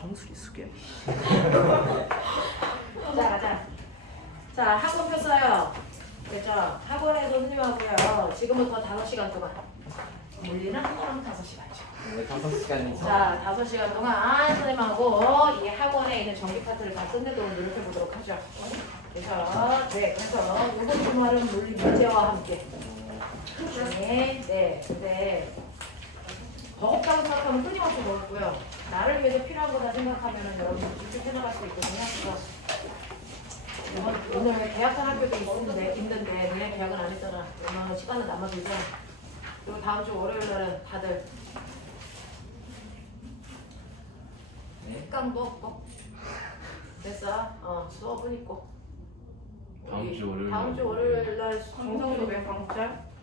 정수리 숙여. 자, 가자. 자, 학원표 써요. 그죠? 학원에서 선생님하고요. 지금부터 5시간 동안. 물리는 학원 5시간이죠. 네, 5시간이죠. 자, 5시간 동안 선생님하고 이 학원에 있는 정기 파트를 다 끝내도록 노력해 보도록 하죠. 그래서 이번 주말은 물리 문제와 함께. 네. 버겁다고 생각하면 끊임없이 버겁고요. 나를 위해서 필요한 거다 생각하면 여러분 쭉쭉 해나갈 수 있거든요. 그래서 오늘 계약한 학교도 있는데 너네 계약은 안 했잖아. 그러면 시간은 남아들잖아. 그리고 다음 주 월요일 날은 다들 특강도 없고 됐어? 수업은 있고 다음 주 월요일 날 정성으로 왜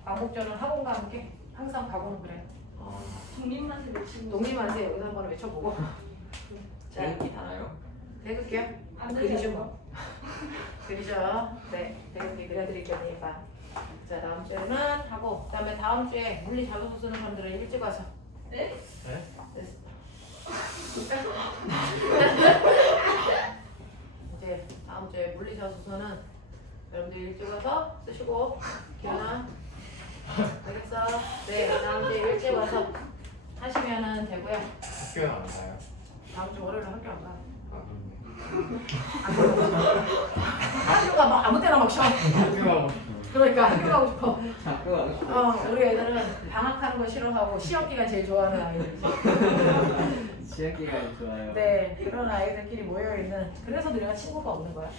광복절은 학원과 함께 항상 가고는 그래. 독립만세 외치는 독립만세 여기서 한번 외쳐보고. 자, 대극기 달아요? 대극기요? 안 그리죠 뭐. 그리죠. 네, 대극기 그려드릴 거니까. 자, 다음 주에는 하고 그다음에 다음 주에 물리 자소서 쓰는 사람들은 일찍 와서. 네? 됐어. 이제 다음 주에 물리 자소서는 여러분들 일찍 와서 쓰시고 기현아 알겠어? 네, 다음 주에 일찍 와서 하시면은 되고요. 학교는 안 가요? 다음 주 월요일에 학교 안 가. 아, 그렇네. 학교가 막 아무 때나 막 쉬어. 학교 가고 그러니까 학교 가고 싶어. 학교 가고 싶어. 우리 애들은 방학하는 거 싫어하고 시험 기간 제일 좋아하는 아이들이죠. 시험 기간이 좋아요. 네, 그런 아이들끼리 모여 있는. 그래서 너희가 친구가 없는 거야.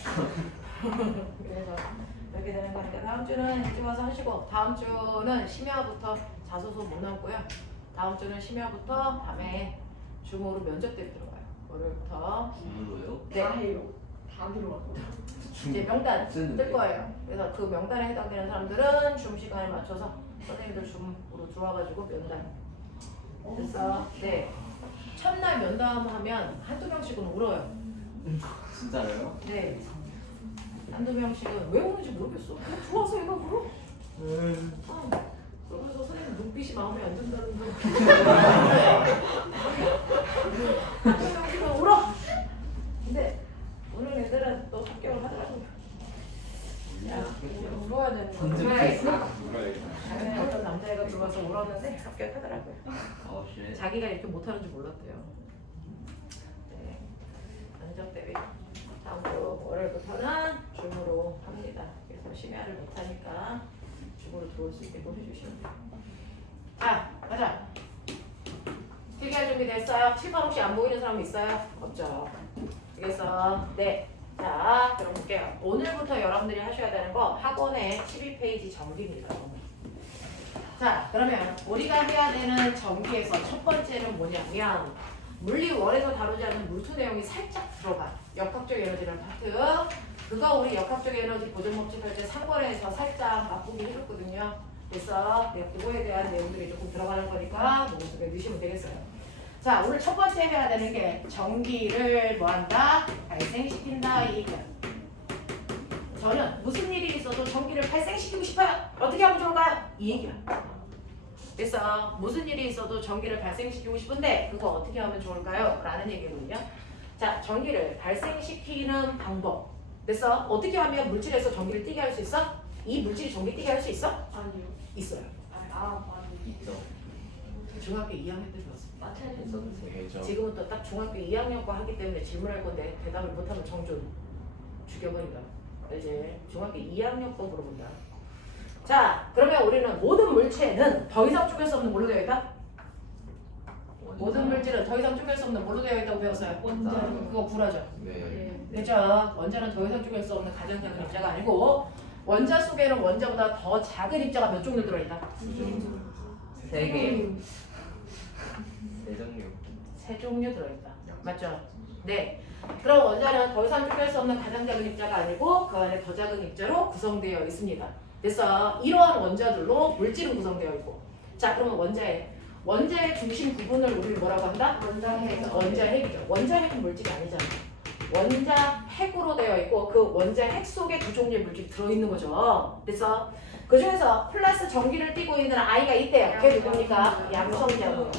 그래서 이렇게 되는 거니까 다음 주는 일찍 와서 하시고 다음 주는 심야부터 자소서 못 남고요. 다음 주는 심야부터 밤에 줌으로 면접들이 들어가요. 월요일부터. 줌으로요? 네. 다 해요. 다 들어가고. 이제 명단 쓰는데. 뜰 거예요. 그래서 그 명단에 해당되는 사람들은 줌 시간에 맞춰서 선생님들 줌으로 들어와가지고 면담. 그래서 네 첫날 면담하면 한두 명씩은 울어요. 진짜로요? 네 한두 명씩은 왜 우는지 모르겠어. 그냥 좋아서 얘가 울어. 그러면서 선생님 눈빛이 마음에 안 든다는 거. 한두 명씩은 울어. 근데 우는 애들은 또 합격을 하더라고요. 야, 울어야 되는 거. 당연히 어떤 남자애가 들어와서 울었는데 합격하더라고요. 9시에 자기가 이렇게 못하는 줄 몰랐대요. 네, 면접 대회 다음 주 월요일부터는 줌으로 합니다. 그래서 심야를 못하니까 줌으로 들어올 수 있게 해주시면 돼요. 자, 가자. 필기할 준비 됐어요? 칠판 혹시 안 보이는 사람 있어요? 없죠? 알겠어? 네. 자, 그럼 볼게요. 오늘부터 여러분들이 하셔야 되는 거 학원의 12페이지 정리입니다. 자, 그러면 우리가 해야 되는 정리에서 첫 번째는 뭐냐면 물리 월에서 다루지 않는 물투 내용이 살짝 들어가. 역학적 에너지라는 파트. 그거 우리 역학적 에너지 보존 법칙 할 때 3권에서 살짝 맛보기 해줬거든요. 그래서 그거에 대한 내용들이 조금 들어가는 거니까 머릿속에 넣으시면 되겠어요. 자, 오늘 첫 번째 해야 되는 게 전기를 뭐한다? 발생시킨다 이 얘기야. 저는 무슨 일이 있어도 전기를 발생시키고 싶어요. 어떻게 하면 좋을까요? 이 얘기야. 그래서 무슨 일이 있어도 전기를 발생시키고 싶은데 그거 어떻게 하면 좋을까요? 라는 얘기거든요. 자, 전기를 발생시키는 방법. 그래서 어떻게 하면 물질에서 전기를 띠게 할 수 있어? 이 물질이 전기 띠게 할 수 있어? 아니요. 있어요. 맞아요. 있죠. 중학교 2학년 때 배웠어. 마찬가지. 되죠. 지금은 또 딱 중학교 2학년 거 하기 때문에 질문할 건데 대답을 못하면 정준 죽여버린다. 이제 중학교 2학년 거 물어본다. 자, 그러면 우리는 모든 물체는 더 이상 쪼갤 수 없는 뭘로 되어 있다? 모든 물질은 더 이상 쪼갤 수 없는 뭘로 되어 있다고 배웠어요? 원자로. 그거 불하죠. 네. 그죠? 원자는 더 이상 쪼갤 수 없는 가장 작은 입자가 아니고 원자 속에는 원자보다 더 작은 입자가 몇 종류 들어있다? 3개. 3종류. 3종류 들어있다. 맞죠? 네. 그럼 원자는 더 이상 쪼갤 수 없는 가장 작은 입자가 아니고 그 안에 더 작은 입자로 구성되어 있습니다. 그래서 이러한 원자들로 물질은 구성되어 있고. 자, 그러면 원자의 중심 부분을 우리는 뭐라고 한다? 원자핵이죠. 원자핵은 물질이 아니잖아. 원자핵으로 되어 있고 그 원자핵 속에 두 종류의 물질이 들어있는 거죠. 그래서 그 중에서 플러스 전기를 띠고 있는 아이가 있대요. 걔 누굽니까? 양성자고요.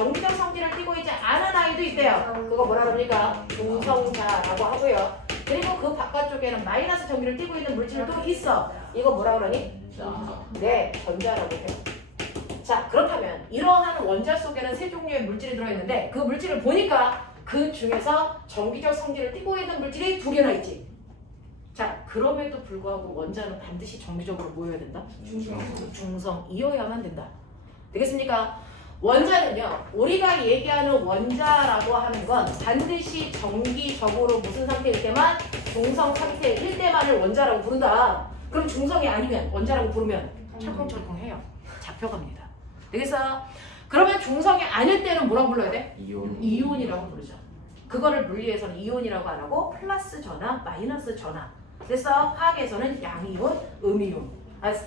정기적 성질을 띠고 있지 않은 아이도 있대요. 그거 뭐라 그럽니까? 중성자라고 하고요. 그리고 그 바깥쪽에는 마이너스 전기를 띠고 있는 물질도 있어. 이거 뭐라 그러니? 네, 전자라고 해요. 자, 그렇다면 이러한 원자 속에는 세 종류의 물질이 들어있는데 그 물질을 보니까 그 중에서 정기적 성질을 띠고 있는 물질이 두 개나 있지. 자, 그럼에도 불구하고 원자는 반드시 정기적으로 모여야 된다. 중성이어야만 된다. 되겠습니까? 원자는요, 우리가 얘기하는 원자라고 하는 건 반드시 정기적으로 무슨 상태일 때만, 중성 상태일 때만을 원자라고 부른다. 그럼 중성이 아니면 원자라고 부르면 철컹철컹해요. 잡혀갑니다. 되겠어? 그러면 중성이 아닐 때는 뭐라고 불러야 돼? 이온이라고 부르죠. 그거를 물리에서는 이온이라고 안 하고 플러스 전하, 마이너스 전하. 그래서 화학에서는 양이온, 음이온.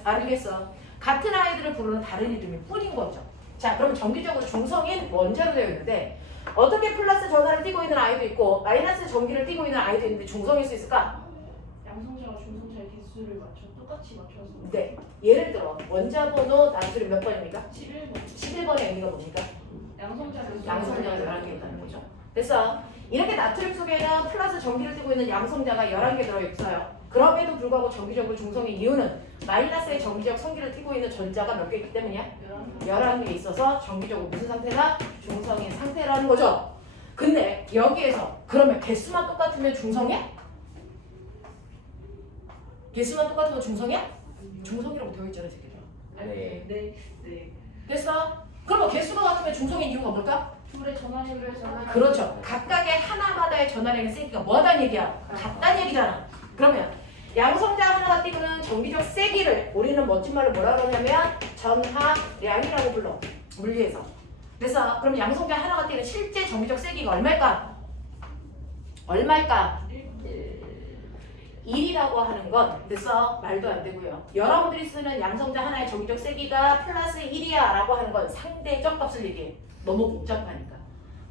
알겠어? 같은 아이들을 부르는 다른 이름일 뿐인 거죠. 자, 그럼 정기적으로 중성인 원자로 되어 있는데 어떻게 플러스 전하를 띠고 있는 아이도 있고 마이너스 전기를 띠고 있는 아이도 있는데 중성일 수 있을까? 양성자와 중성자의 개수를 똑같이 맞춰서. 네. 예를 들어 원자 번호 나트륨 몇 번입니까? 11번. 11번의 의미가 뭡니까? 양성자 개수. 양성자가 11개 있다는 거죠. 그래서 이렇게 나트륨 속에는 플러스 전기를 띠고 있는 양성자가 11개 들어있어요. 그럼에도 불구하고 정기적으로 중성인 이유는 마이너스의 정기적 성질을 띠고 있는 전자가 몇 개 있기 때문이야? 11개 있어서 정기적으로 무슨 상태다? 중성인 상태라는 거죠. 근데 여기에서 그러면 개수만 똑같으면 중성이야? 개수만 똑같으면 중성이야? 중성이라고 되어 있잖아, 새끼들. 네. 네. 됐어? 그러면 개수가 같으면 중성인 이유가 뭘까? 둘의 전환율을 해서. 그렇죠. 각각의 하나마다의 전하량의 세기가 뭐하다는 얘기야? 같다는 얘기잖아. 그러면 양성자 하나가 띠고는 정기적 세기를 우리는 멋진 말로 뭐라 그러냐면 전하량이라고 불러. 물리에서. 그래서 그럼 양성자 하나가 띠는 실제 정기적 세기가 얼마일까? 얼마일까? 1이라고 하는 건 그래서 말도 안 되고요. 여러분들이 쓰는 양성자 하나의 정기적 세기가 플러스 1이야 라고 하는 건 상대적 값을 얘기해. 너무 복잡하니까.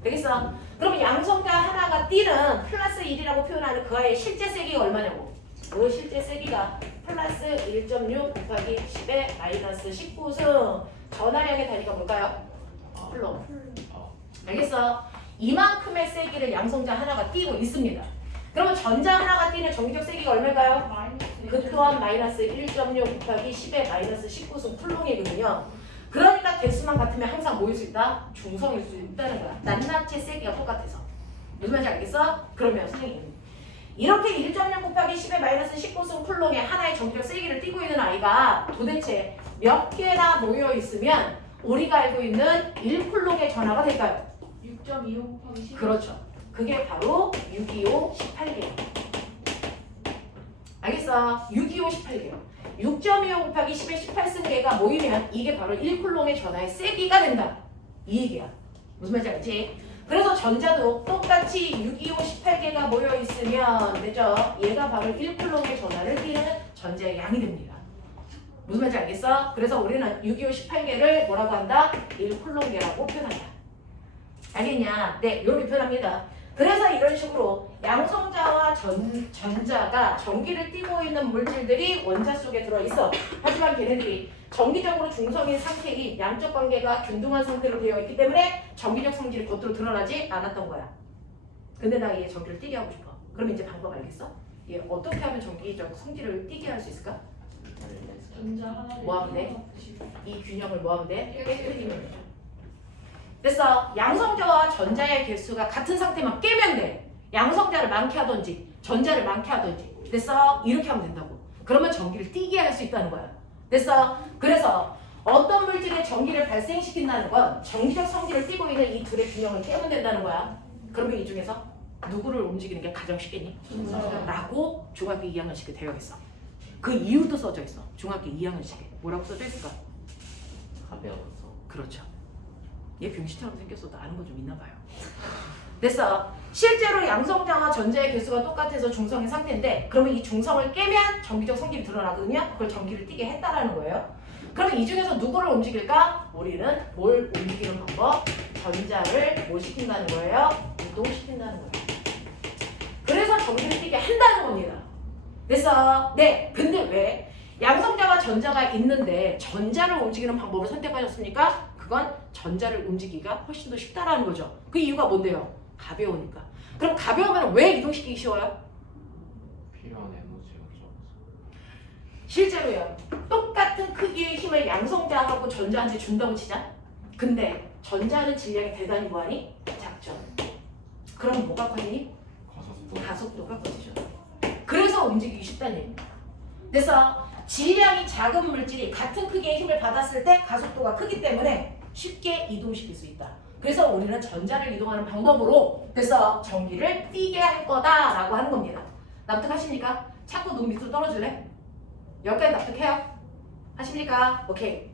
되겠어? 그러면 양성자 하나가 띠는 플러스 1이라고 표현하는 그 아이의 실제 세기가 얼마냐고. 그 실제 세기가 플러스 1.6 곱하기 10의 마이너스 19승. 전하량의 단위가 뭘까요? 쿨롬. 알겠어? 이만큼의 세기를 양성자 하나가 띠고 있습니다. 그러면 전자 하나가 띠는 정기적 세기가 얼마일까요? 그 또한 마이너스 1.6 곱하기 10의 마이너스 19승 쿨롬이거든요. 그러니까 개수만 같으면 항상 모일 수 있다? 중성일 수 있다는 거야. 낱낱이 세기가 똑같아서. 무슨 말인지 알겠어? 그러면 선생님 이렇게 1.6 곱하기 10의 마이너스 19승 쿨롬의 하나의 정기적 세기를 띠고 있는 아이가 도대체 몇 개나 모여 있으면 우리가 알고 있는 1쿨롬의 전하가 될까요? 6.25 곱하기 10. 그렇죠. 그게 바로 625, 18개요. 알겠어? 625, 18개요. 6.25 곱하기 10의 18승계가 모이면 이게 바로 1쿨롬의 전하의 세기가 된다. 이 얘기야. 무슨 말인지 알지? 그래서 전자도 똑같이 625, 18개가 모여 있으면 되죠? 얘가 바로 1쿨롬의 전하를 띠는 전자의 양이 됩니다. 무슨 말인지 알겠어? 그래서 우리는 625, 18개를 뭐라고 한다? 1쿨롬계라고 표현한다. 알겠냐? 네, 이렇게 표현합니다. 그래서 이런 식으로 양성자와 전자가 전기를 띠고 있는 물질들이 원자 속에 들어있어. 하지만 걔네들이 정기적으로 중성인 상태인 양적 관계가 균등한 상태로 되어 있기 때문에 정기적 성질이 겉으로 드러나지 않았던 거야. 근데 나 얘 전기를 띠게 하고 싶어. 그럼 이제 방법 알겠어? 얘 어떻게 하면 정기적 성질을 띠게 할 수 있을까? 전자 하나를. 뭐 하면 돼? 이 균형을 뭐 하면 돼? 깨뜨리면 돼. 그래서 양성자와 전자의 개수가 같은 상태만 깨면 돼. 양성자를 많게 하든지 전자를 많게 하든지. 됐어? 이렇게 하면 된다고. 그러면 전기를 띠게 할 수 있다는 거야. 됐어? 그래서 어떤 물질의 전기를 발생시킨다는 건 정기적 성질을 띠고 있는 이 둘의 균형을 깨면 된다는 거야. 그러면 이 중에서 누구를 움직이는 게 가장 쉽겠니? 라고 중학교 2학년식에 되어 있어. 그 이유도 써져 있어. 중학교 2학년식에. 뭐라고 써져 있을까? 가벼워서. 그렇죠. 얘 병신처럼 생겼어도 아는 거 좀 있나 봐요. 됐어. 실제로 양성자와 전자의 개수가 똑같아서 중성인 상태인데 그러면 이 중성을 깨면 정기적 성질이 드러나거든요. 그걸 전기를 띠게 했다라는 거예요. 그러면 이 중에서 누구를 움직일까? 우리는 뭘 움직이는 방법? 전자를 뭘 시킨다는 거예요? 이동시킨다는 거예요. 그래서 전기를 띠게 한다는 겁니다. 됐어? 네. 근데 왜? 양성자와 전자가 있는데 전자를 움직이는 방법을 선택하셨습니까? 그건 전자를 움직이기가 훨씬 더 쉽다라는 거죠. 그 이유가 뭔데요? 가벼우니까. 그럼 가벼우면 왜 이동시키기 쉬워요? 필요한 에너지가 적어서. 실제로요. 똑같은 크기의 힘을 양성자하고 전자한테 준다고 치자. 근데 전자는 질량이 대단히 뭐하니? 작죠. 그럼 뭐가 커지니? 가속도. 가속도가 커지죠. 그래서 움직이기 쉽다는 얘기입니다. 그래서 질량이 작은 물질이 같은 크기의 힘을 받았을 때 가속도가 크기 때문에 쉽게 이동시킬 수 있다. 그래서 우리는 전자를 이동하는 방법으로 그래서 전기를 띄게 할 거다라고 하는 겁니다. 납득하십니까? 자꾸 눈 밑으로 떨어질래? 여기까지 납득해요? 하십니까? 오케이.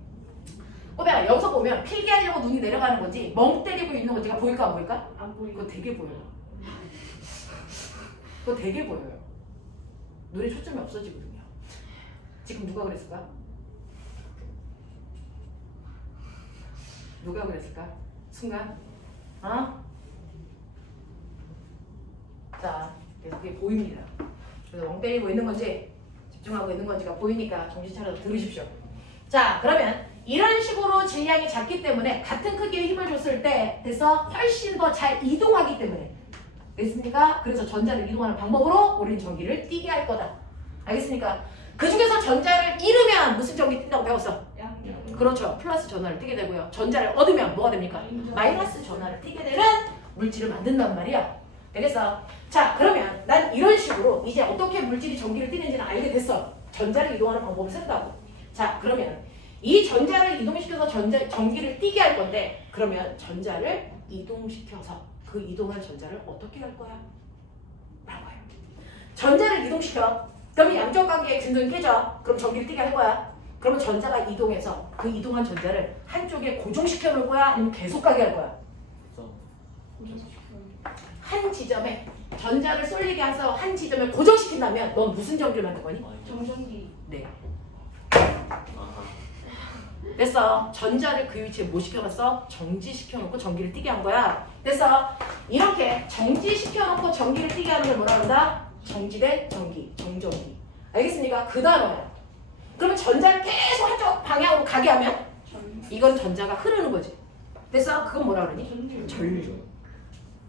꼬배야 여기서 보면 필기 하려고 눈이 내려가는 건지 멍 때리고 있는 건지가 보일까 안 보일까? 안 보이고. 그거 되게 보여요. 그거 되게 보여요. 눈에 초점이 없어지거든요. 지금 누가 그랬을까? 누가 그랬을까? 순간? 어? 자, 그래서 그게 보입니다. 그래서 멍 때리고 있는 건지 집중하고 있는 건지가 보이니까 정신 차려서 들으십시오. 자, 그러면 이런 식으로 질량이 작기 때문에 같은 크기의 힘을 줬을 때 돼서 훨씬 더 잘 이동하기 때문에 됐습니까? 그래서 전자를 이동하는 방법으로 우리는 전기를 띄게 할 거다. 알겠습니까? 그 중에서 전자를 잃으면 무슨 전기 띈다고 배웠어? 그렇죠. 플러스 전하를 띄게 되고요. 전자를 얻으면 뭐가 됩니까? 마이너스 전하를 띄게 되는 물질을 만든단 말이야. 알겠어? 자, 그러면 난 이런 식으로 이제 어떻게 물질이 전기를 띄는지는 알게 됐어. 전자를 이동하는 방법을 쓴다고. 자, 그러면 이 전자를 이동시켜서 전기를 띄게 할 건데 그러면 전자를 이동시켜서 그 이동한 전자를 어떻게 할 거야? 라고 해요. 전자를 이동시켜. 그러면 양적 관계의 균등이 깨져. 그럼 전기를 띄게 할 거야. 그러면 전자가 이동해서 그 이동한 전자를 한쪽에 고정시켜 놓을 거야? 아니면 계속 가게 할 거야? 한 지점에 전자를 쏠리게 해서 한 지점에 고정시킨다면 넌 무슨 전기를 만들 거니? 정전기. 네. 아하. 됐어. 전자를 그 위치에 뭐 시켜놨어? 정지시켜놓고 전기를 띄게 한 거야. 됐어. 이렇게 정지시켜놓고 전기를 띄게 하는 걸 뭐라 그런다? 정지된 전기, 정전기. 알겠습니까? 그 단어야. 그러면 전자를 계속 한쪽 방향으로 가게 하면 이건 전자가 흐르는 거지. 됐어? 그건 뭐라 그러니? 전류.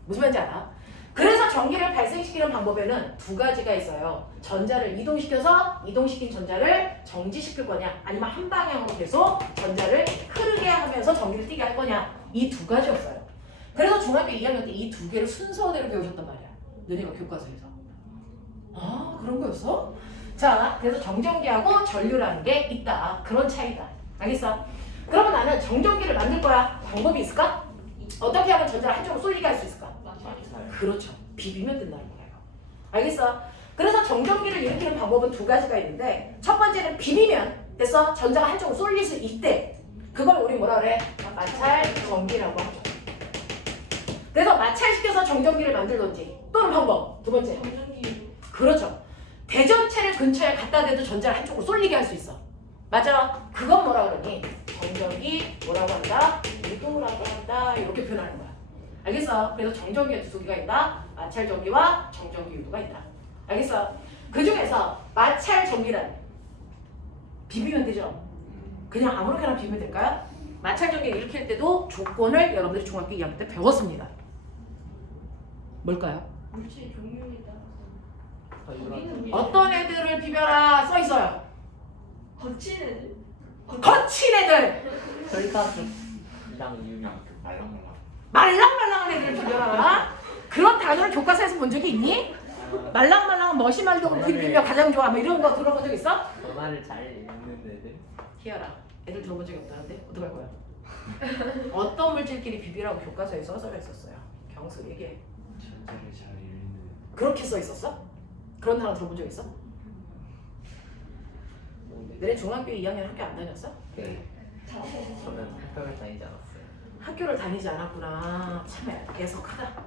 무슨 말인지 알아? 그래서 전기를 발생시키는 방법에는 두 가지가 있어요. 전자를 이동시켜서 이동시킨 전자를 정지시킬 거냐 아니면 한 방향으로 계속 전자를 흐르게 하면서 전기를 띄게 할 거냐 이 두 가지였어요. 그래서 중학교 2학년 때 이 두 개를 순서대로 배우셨단 말이야. 너네가 교과서에서. 아 그런 거였어? 자 그래서 정전기하고 전류라는 게 있다. 그런 차이다. 알겠어? 그러면 나는 정전기를 만들 거야. 방법이 있을까? 어떻게 하면 전자를 한쪽으로 쏠리게 할 수 있을까? 그렇죠. 비비면 된다는 거예요. 알겠어? 그래서 정전기를 일으키는 방법은 두 가지가 있는데 첫 번째는 비비면 됐어? 전자가 한쪽으로 쏠릴 수 있대. 그걸 우리 뭐라 그래? 마찰 전기라고 하죠. 그래서 마찰시켜서 정전기를 만들던지 또는 방법 두 번째. 정전기. 그렇죠. 대전체를 근처에 갖다 대도 전자를 한쪽으로 쏠리게 할 수 있어. 맞아. 그건 뭐라 그러니? 정전기 뭐라고 한다? 유도라고 한다. 이렇게 표현하는 거야. 알겠어? 그래서 정전기에 두 개가 있다. 마찰 전기와 정전기 유도가 있다. 알겠어? 그 중에서 마찰 전기란 비비면 되죠? 그냥 아무렇게나 비비면 될까요? 마찰 전기 일으킬 때도 조건을 여러분들이 중학교 2학년 때 배웠습니다. 뭘까요? 물질 종류에 따라서. 거기는 어떤 애들을 비벼라 써 있어요. 거친 애들. 거친 애들, 혈당이랑 유랑 말랑말랑. 말랑말랑한 애들을 비벼라. 그런 단어를 교과서에서 본 적이 있니? 말랑말랑한 머시말독을 비비면 가장 좋아. 뭐 이런 거 들어본 적 있어? 전화를 잘 읽는 애들. 희열아, 애들 들어본 적이 없다는데 어떡할 거야? 어떤 물질끼리 비비라고 교과서에 써서 했었어요. 경수 얘기해. 전자를 잘 읽는. 그렇게 써 있었어? 그런 단어 들어본 적 있어? 너네 중학교 2학년 학교 안 다녔어? 네. 자세에서. 저는 학교를 다니지 않았어요. 학교를 다니지 않았구나. 참 애석하다.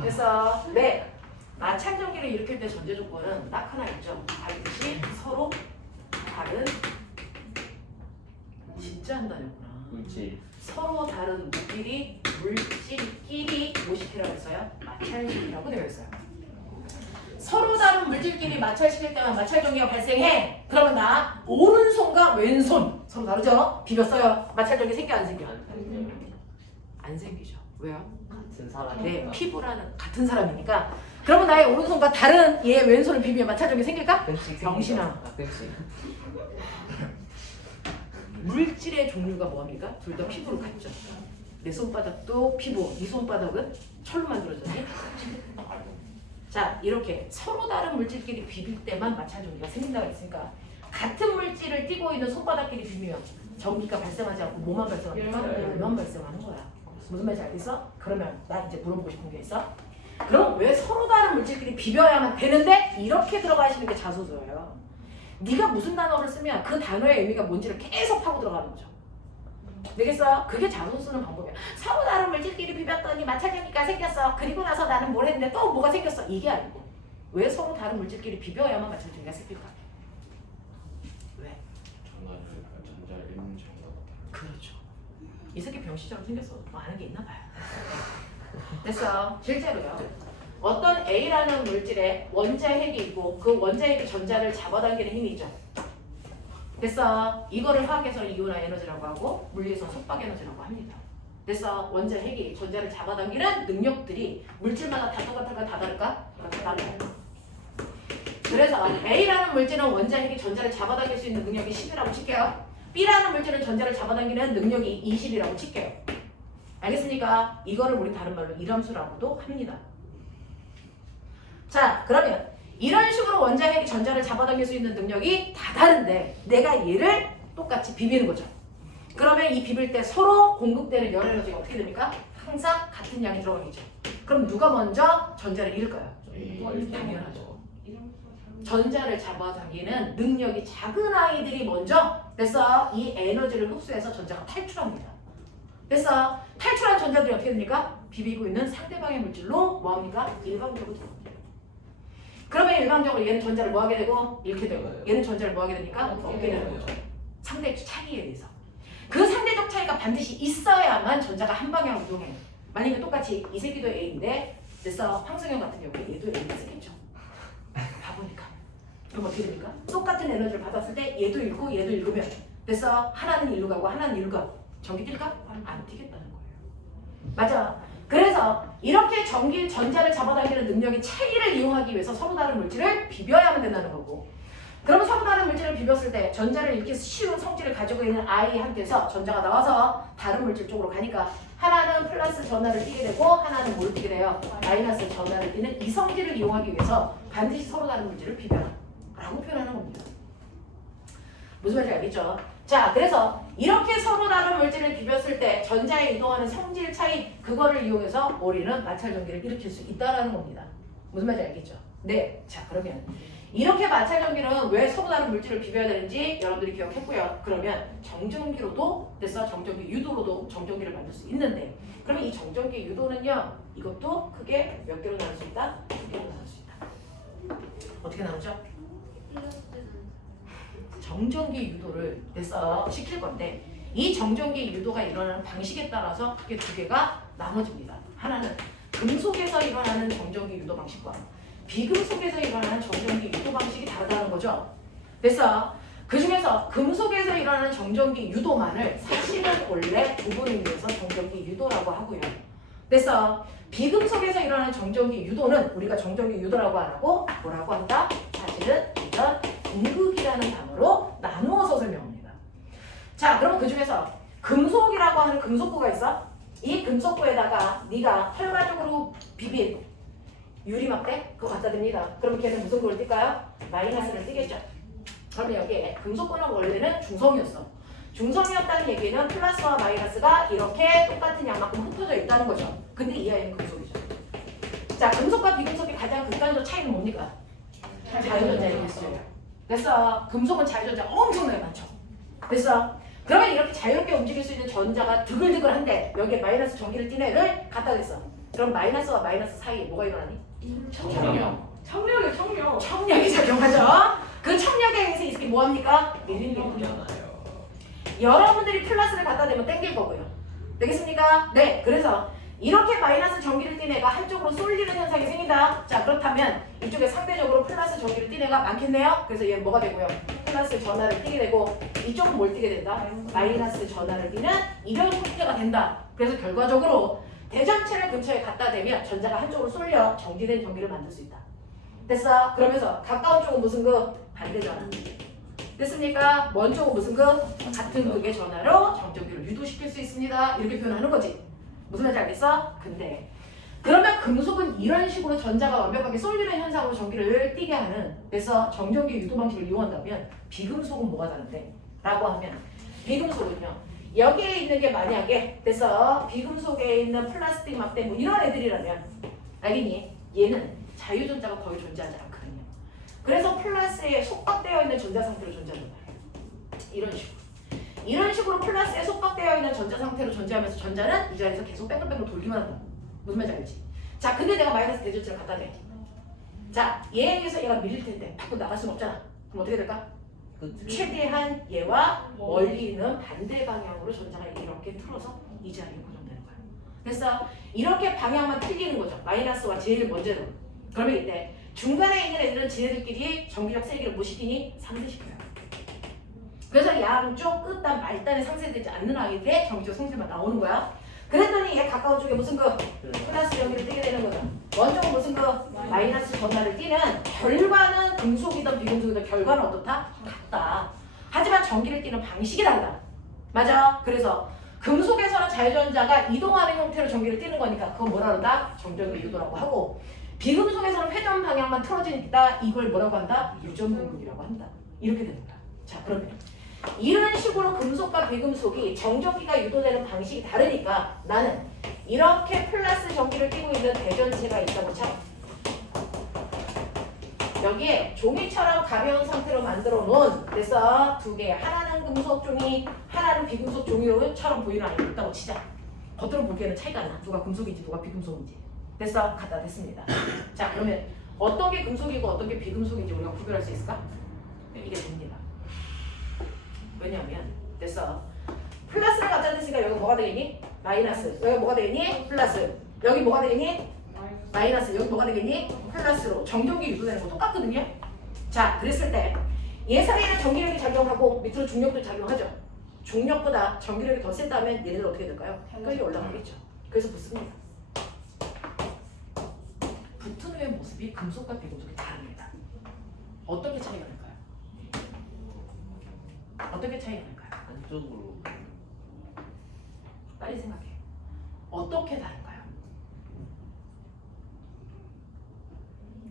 그래서 네 마찰 전기를 일으킬 때 전제 조건은 딱 하나 있죠. 반드시 서로 다른 진짜 한다는구나. 물질. 서로 다른 물질끼리 뭐 시키라고 했어요? 마찰시키라고 되어 있어요. 서로 다른 물질끼리 마찰시킬 때만 마찰 전기가 발생해. 그러면 나 오른손과 왼손 서로 다르죠? 비볐어요. 마찰 전기 생겨 안 생겨? 안 생기죠. 왜요? 같은 사람이. 네, 피부라는 같은 사람이니까. 그러면 나의 오른손과 다른 얘 왼손을 비비면 마찰점이 생길까? 그치. 병신아. 아, 그치. 물질의 종류가 뭐합니까? 둘 다 피부로 같죠. 내 손바닥도 피부, 네 손바닥은 철로 만들어졌니? 자, 이렇게 서로 다른 물질끼리 비빌 때만 마찰종기가 생긴다고 했으니까 같은 물질을 띠고 있는 손바닥끼리 비비면 전기가 발생하지 않고 뭐만 발생합니까? 열만 발생하는 거야. 무슨 말인지 알겠어? 그러면 나 이제 물어보고 싶은 게 있어. 그럼 왜 서로 다른 물질끼리 비벼야만 되는데 이렇게 들어가시는 게 자소서예요. 네가 무슨 단어를 쓰면 그 단어의 의미가 뭔지를 계속 파고 들어가는 거죠. 되겠어요? 그게 자소 쓰는 방법이야. 서로 다른 물질끼리 비볐더니 마찰점기가 생겼어. 그리고 나서 나는 뭘 했는데 또 뭐가 생겼어. 이게 아니고 왜 서로 다른 물질끼리 비벼야만 마찰점기가 생길까? 왜? 전자를 읽는 정도. 그렇죠. 이 새끼 병시처럼 생겼어. 뭐 아는 게 있나 봐요. 됐어. 실제로요. 어떤 A라는 물질에 원자핵이 있고 그 원자핵이 전자를 잡아당기는 힘이 있죠. 됐어. 이거를 화학에서는 이온화 에너지라고 하고 물리에서는 속박 에너지라고 합니다. 됐어. 원자핵이 전자를 잡아당기는 능력들이 물질마다 다 똑같을까 다 다를까? 달라요. 그래서 A라는 물질은 원자핵이 전자를 잡아당길 수 있는 능력이 10이라고 칠게요. B라는 물질은 전자를 잡아당기는 능력이 20이라고 칠게요. 알겠습니까? 이거를 우리 다른 말로 일함수라고도 합니다. 자, 그러면 이런 식으로 원자핵이 전자를 잡아당길 수 있는 능력이 다 다른데 내가 얘를 똑같이 비비는 거죠. 그러면 이 비빌 때 서로 공급되는 열 에너지가 어떻게 됩니까? 항상 같은 양이 들어가겠죠. 그럼 누가 먼저 전자를 잃을까요? 당연하죠. 전자를 잡아당기는 능력이 작은 아이들이 먼저 됐어. 이 에너지를 흡수해서 전자가 탈출합니다. 됐어. 탈출한 전자들이 어떻게 됩니까? 비비고 있는 상대방의 물질로 뭐합니까? 일방적으로 들어갑니다. 그러면 일방적으로 얘는 전자를 뭐하게 되고 잃게 되고 얘는 전자를 뭐하게 되니까 얻게 되는 거죠. 상대적 차이에 대해서. 그 상대적 차이가 반드시 있어야만 전자가 한 방향으로 이동해요. 만약에 똑같이 이 새끼도 A인데 됐어. 황승현 같은 경우에 얘도 A가 쓰겠죠. 바보니까. 그럼 어떻게 됩니까? 똑같은 에너지를 받았을 때 얘도 읽고 얘도 읽으면 됐어. 하나는 일로 가고 하나는 일로 가고 전기 뛸까? 안 뛰겠다는 거예요. 맞아. 그래서 이렇게 전자를 잡아당기는 능력의 차이를 이용하기 위해서 서로 다른 물질을 비벼야만 된다는 거고, 그러면 서로 다른 물질을 비볐을 때 전자를 읽기 쉬운 성질을 가지고 있는 I한테서 전자가 나와서 다른 물질 쪽으로 가니까 하나는 플러스 전하를 띠게 되고 하나는 뭘 띠게 돼요? 마이너스 전하를 띠는 이 성질을 이용하기 위해서 반드시 서로 다른 물질을 비벼라 라고 표현하는 겁니다. 무슨 말인지 알겠죠? 자, 그래서 이렇게 서로 다른 물질을 비볐을 때 전자에 이동하는 성질 차이, 그거를 이용해서 우리는 마찰전기를 일으킬 수 있다는 겁니다. 무슨 말인지 알겠죠? 네. 자, 그러면 이렇게 마찰전기는 왜 서로 다른 물질을 비벼야 되는지 여러분들이 기억했고요. 그러면 정전기로도 됐어. 정전기 유도로도 정전기를 만들 수 있는데, 그러면 이 정전기 유도는요, 이것도 크게 몇 개로 나눌 수 있다? 2개로 나눌 수 있다. 어떻게 나누죠? 정전기 유도를 됐어 시킬 건데, 이 정전기 유도가 일어나는 방식에 따라서 크게 두 개가 나눠집니다. 하나는 금속에서 일어나는 정전기 유도 방식과 비금속에서 일어나는 정전기 유도 방식이 다르다는 거죠. 됐어. 그 중에서 금속에서 일어나는 정전기 유도만을 사실은 원래 부분 의미에서 정전기 유도라고 하고요. 됐어. 비금속에서 일어나는 정전기 유도는 우리가 정전기 유도라고 안 하고 뭐라고 한다? 사실은 이런 공극이라는 단어로 나누어서 설명합니다. 자, 그러면 그 중에서 금속이라고 하는 금속구가 있어. 이 금속구에다가 네가 결과적으로 비빈 유리막대 그거 갖다 댑니다. 그러면 걔는 무슨 구를 띨까요? 마이너스를 띄겠죠. 그러면 여기에 금속구는 원래는 중성이었어. 중성이었다는 얘기는 플러스와 마이너스가 이렇게 똑같은 양만큼 흩어져 있다는 거죠. 근데 이 아이는 금속이죠. 자, 금속과 비금속의 가장 극단적 차이는 뭡니까? 자유전자의 개수예요. 됐어. 금속은 자유전자 엄청나게 많죠. 됐어. 그러면 이렇게 자유롭게 움직일 수 있는 전자가 드글드글한데 여기에 마이너스 전기를 띠는 애를 갖다 댔어. 그럼 마이너스와 마이너스 사이에 뭐가 일어나니? 청력이요. 청력이 작용하죠. 그 청력에 의해서 이 새끼 뭐합니까? 밀리는 게 밀려나요. 여러분들이 플러스를 갖다 대면 땡길 거고요. 되겠습니까? 네. 그래서 이렇게 마이너스 전기를 띤 애가 한쪽으로 쏠리는 현상이 생긴다. 자, 그렇다면 이쪽에 상대적으로 플러스 전기를 띤 애가 많겠네요. 그래서 얘는 뭐가 되고요? 플러스 전하를 띠게 되고 이쪽은 뭘 띠게 된다? 마이너스 전하를 띠는 이런 형태가 된다. 그래서 결과적으로 대전체를 근처에 갖다 대면 전자가 한쪽으로 쏠려 정지된 전기를 만들 수 있다. 됐어? 그러면서 가까운 쪽은 무슨 극? 반대 전화. 됐습니까? 먼 쪽은 무슨 극? 같은 극의 전화로 정전기를 유도시킬 수 있습니다. 이렇게 표현하는 거지. 무슨 말인지 알겠어? 근데 그러면 금속은 이런 식으로 전자가 완벽하게 쏠리는 현상으로 전기를 띠게 하는, 그래서 정전기 유도 방식을 이용한다면 비금속은 뭐가 다른데? 라고 하면 비금속은요, 여기에 있는 게 만약에 그래서 비금속에 있는 플라스틱 막대 뭐 이런 애들이라면 알겠니? 얘는 자유전자가 거의 존재하지 않거든요. 그래서 플러스에 속박되어 있는 전자 상태로 존재한단 말이에요. 이런 식으로 플러스에 속박되어 있는 전자 상태로 존재하면서 전자는 이 자리에서 계속 뺑글뺑글 돌기만 한다. 무슨 말인지 알지? 자, 근데 내가 마이너스 대전체를 갖다 대. 자, 얘에 의해서 얘가 밀릴 텐데 밖으로 나갈 수는 없잖아. 그럼 어떻게 될까? 최대한 얘와 멀리 있는 반대 방향으로 전자가 이렇게 틀어서 이 자리에 고정되는 거야. 그래서 이렇게 방향만 틀리는 거죠. 마이너스와 제일 먼저로. 그러면 이때 중간에 있는 애들은 지네들끼리 전기력 세기를 못 시키니 상쇄시켜요. 그래서 양쪽 끝단 말단에 상쇄되지 않는 아이들의 전기적 성질만 나오는 거야. 그랬더니 얘 가까운 쪽에 무슨 그 플러스 전기를 띠게 되는 거죠. 먼저 무슨 그 마이너스 전하를 띠는 결과는 금속이든 비금속이든 결과는 어떻다? 같다. 하지만 전기를 띠는 방식이 다르다. 맞아. 그래서 금속에서는 자유전자가 이동하는 형태로 전기를 띠는 거니까 그건 뭐라 그런다? 정전기 유도라고 하고, 비금속에서는 회전 방향만 틀어지니까 이걸 뭐라고 한다? 유전분극이라고 한다. 이렇게 되는 거야. 자, 그러면 이런 식으로 금속과 비금속이 정전기가 유도되는 방식이 다르니까 나는 이렇게 플러스 전기를 띠고 있는 대전체가 있다고 쳐. 여기에 종이처럼 가벼운 상태로 만들어 놓은, 그래서 두 개, 하나는 금속 종이, 하나는 비금속 종이처럼 보이는 아이가 있다고 치자. 겉으로 보기에는 차이가 안 나. 누가 금속인지 누가 비금속인지. 됐어? 갖다 댔습니다. 자, 그러면 어떤 게 금속이고 어떤 게 비금속인지 우리가 구별할 수 있을까? 이게 됩니다. 왜냐하면 됐어. 플러스를 갖다 댔으니까 여기 뭐가 되겠니? 마이너스. 여기 뭐가 되겠니? 플러스. 여기 뭐가 되겠니? 마이너스. 여기 뭐가 되겠니? 플러스로 정전기 유도되는 거 똑같거든요. 자, 그랬을 때 예상에는 전기력이 작용하고 밑으로 중력도 작용하죠. 중력보다 전기력이 더 세다면 얘네들 어떻게 될까요? 끌려 올라가겠죠. 그래서 붙습니다. 붙은 후의 모습이 금속과 비금속이 다릅니다. 어떻게 차이가 날까요? 어떻게 차이가 날까요? 한쪽으로 빨리 생각해. 어떻게 다른가요?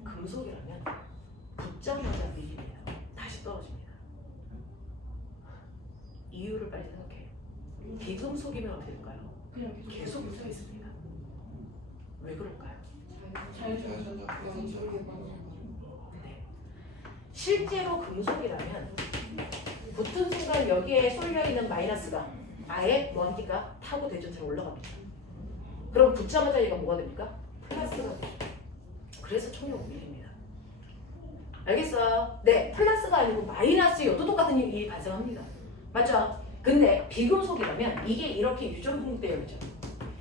금속이라면 붙자마자 밀립니다. 다시 떨어집니다. 이유를 빨리 생각해. 비금속이면 어떻게 될까요? 그냥 계속 붙어 있습니다. 왜 그럴까요? 네. 실제로 금속이라면 붙은 순간 여기에 쏠려있는 마이너스가 아예 먼지가 타고 대전체로 올라갑니다. 그럼 붙자마자 얘가 뭐가 됩니까? 플러스가 되죠. 그래서 총력 밀립니다. 알겠어요? 네, 플러스가 아니고 마이너스여도 똑같은 일이 발생합니다. 맞죠? 근데 비금속이라면 이게 이렇게 유전분되어 있죠.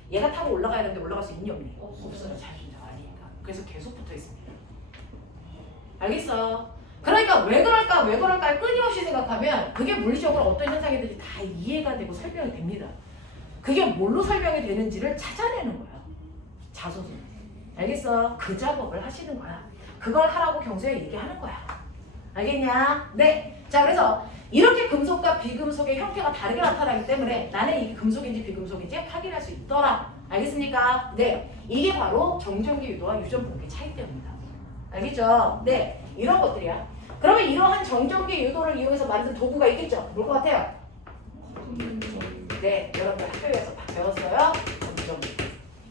얘가 타고 올라가야 되는데 올라갈 수 있니 없니? 없어요. 자유전자가 아니니까. 그래서 계속 붙어 있습니다. 알겠어? 그러니까 왜 그럴까 끊임없이 생각하면 그게 물리적으로 어떤 현상이든지 다 이해가 되고 설명이 됩니다. 그게 뭘로 설명이 되는지를 찾아내는 거야. 자소서. 알겠어? 그 작업을 하시는 거야. 그걸 하라고 경서에 얘기하는 거야. 알겠냐? 네. 자, 그래서 이렇게 금속과 비금속의 형태가 다르게 나타나기 때문에 나는 이게 금속인지 비금속인지 확인할 수 있더라. 알겠습니까? 네. 이게 바로 정전기 유도와 유전분극의 차이점입니다. 알겠죠? 네. 이런 것들이야. 그러면 이러한 정전기 유도를 이용해서 만든 도구가 있겠죠? 뭘 것 같아요? 네. 여러분들 학교에서 다 배웠어요. 정전기.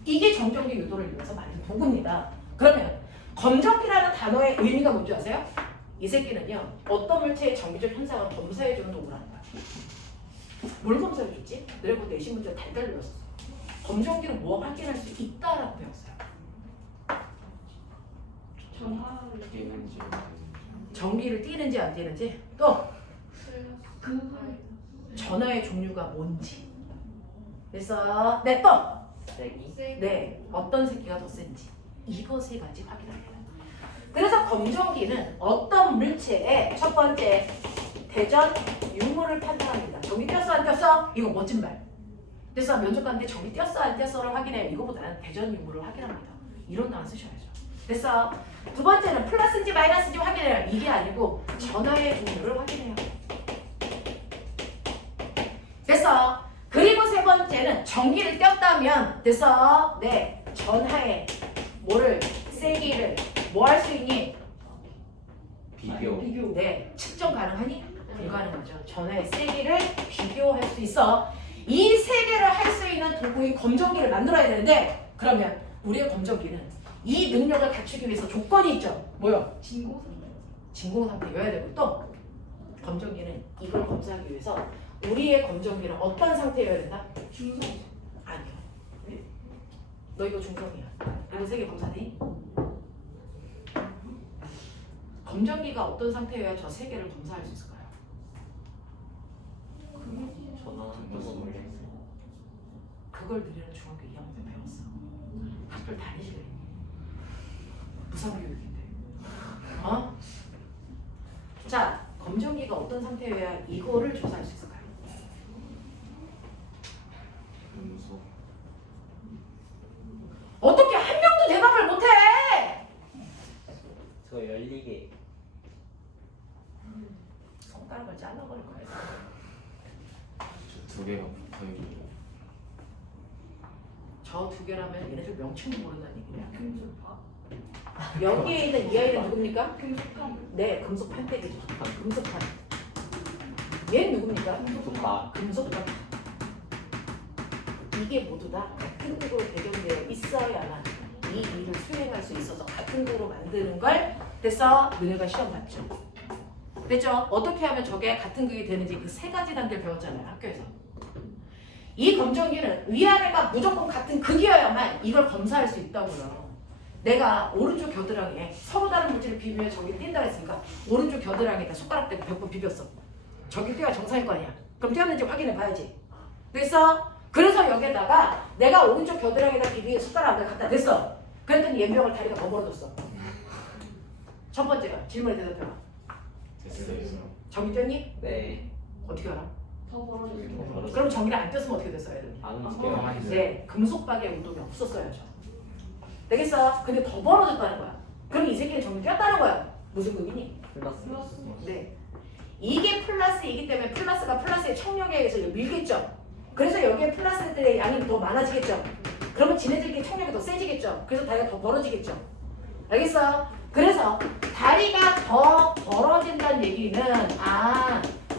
이게 정전기 유도를 이용해서 만든 도구입니다. 그러면 검정기라는 단어의 의미가 뭔지 아세요? 이 새끼는요, 어떤 물체의 정기적 현상을 검사해주는 도구라는 거야. 뭘 검사해줬지? 내가 내신 문제 달달 배웠었어. 검정기로 뭐 확인할 수 있다라고 배웠어요. 전화를 뛰는지 전기를 띄는지 안 띄는지, 또 전화의 종류가 뭔지. 그래서 네, 또 세기 네, 어떤 새끼가 더 센지 이거 세 가지 확인합니다. 그래서 검정기는 어떤 물체의 첫 번째 대전 유무를 판단합니다. 전기 꼈어 안 꼈어? 이거 멋진 말. 그래서 면접 갔는데 전기 띄었어 안 띄었어를 확인해요. 이거보다는 대전 유무를 확인합니다. 이런 단어 쓰셔야죠. 됐어. 두 번째는 플러스인지 마이너스인지 확인해요. 이게 아니고 전하의 종류를 확인해요. 됐어. 그리고 세 번째는 전기를 띄었다면 됐어. 네, 전하에 뭐를 세기를 뭐 할 수 있니? 비교. 비교. 네, 측정 가능하니? 불가능하죠. 전하의 세기를 비교할 수 있어. 이 세 개를 할 수 있는 도구인 검정기를 만들어야 되는데 그러면 우리의 검정기는 이 능력을 갖추기 위해서 조건이 있죠. 뭐요? 진공 상태여야 되고 또 검정기는 이걸 검사하기 위해서 우리의 검정기는 어떤 상태여야 된다? 중성. 아니요. 너 이거 중성이야. 이거 세 개 검사니? 검정기가 어떤 상태여야 저 세 개를 검사할 수 있을까요? 전화하는 거 모르겠어. 그걸 너희는 중학교 2학년 때 배웠어. 학교를 다니시래. 무상교육인데. 어? 자, 검정기가 어떤 상태여야 이거를 조사할 수 있을까요? 금속. 어떻게 한 명도 대답을 못해? 저 열리게. 손가락을 잘라버릴 거야. 저 두 개가 붙어있는. 저 두 개라면 얘네들 명칭도 모른다는 얘기야. 금속파. 여기에 있는 이 아이는 누굽니까? 금속판. 네, 금속 판때기죠. 금속판. 얘는 누굽니까? 금속파. 금속판. 이게 모두 다 같은 구조로 배경되어 있어야만 이 일을 수행할 수 있어서 같은 구조로 만드는 걸 됐어? 너네가 시험 봤죠? 됐죠? 어떻게 하면 저게 같은 극이 되는지 그 세 가지 단계를 배웠잖아요, 학교에서. 이 검정기는 위아래가 무조건 같은 극이어야만 이걸 검사할 수 있다고요. 내가 오른쪽 겨드랑이에 서로 다른 물질을 비비면 저기 뛴다 했으니까 오른쪽 겨드랑이에다 손가락 대고 100번 비볐어. 저기 뛰어야 정상일 거 아니야. 그럼 뛰었는지 확인해 봐야지. 됐어? 그래서 여기에다가 내가 오른쪽 겨드랑이에다 비비에 손가락을 갖다 댔어. 그랬더니 연병을 다리가 더 벌어졌어. 첫 번째가 질문에 대답해봐. 됐어요. 저기 뛰었니? 네. 어떻게 알아? 더 벌어졌어요. 그럼 전기를 안 띄었으면 어떻게 됐어야 돼? 안 움직여요. 네, 금속박의 운동이 없었어야죠. 되겠어? 근데 더 벌어졌다는 거야. 그럼 이 새끼는 전기 띄었다는 거야. 무슨 극이니? 플러스. 네. 이게 플러스이기 때문에 플러스가 플러스의 청력에 의해서 밀겠죠. 그래서 여기에 플러스들의 양이 더 많아지겠죠. 그러면 지네들끼리 청력이 더 세지겠죠. 그래서 다리가 더 벌어지겠죠. 알겠어? 그래서 다리가 더 벌어진다는 얘기는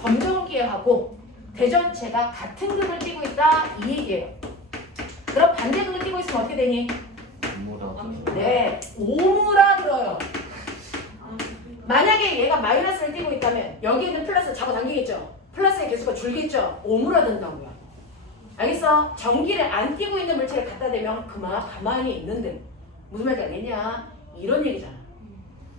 검정기하고 대전체가 같은 극을 띠고 있다 이 얘기예요. 그럼 반대극을 띠고 있으면 어떻게 되니? 오므라드. 네, 오므라들어요. 만약에 얘가 마이너스를 띠고 있다면 여기 있는 플러스 잡아당기겠죠. 플러스의 개수가 줄겠죠. 오므라든다고요. 알겠어? 전기를 안 띠고 있는 물체를 갖다 대면 그만 가만히 있는데 무슨 말인지 알겠냐? 이런 얘기잖아.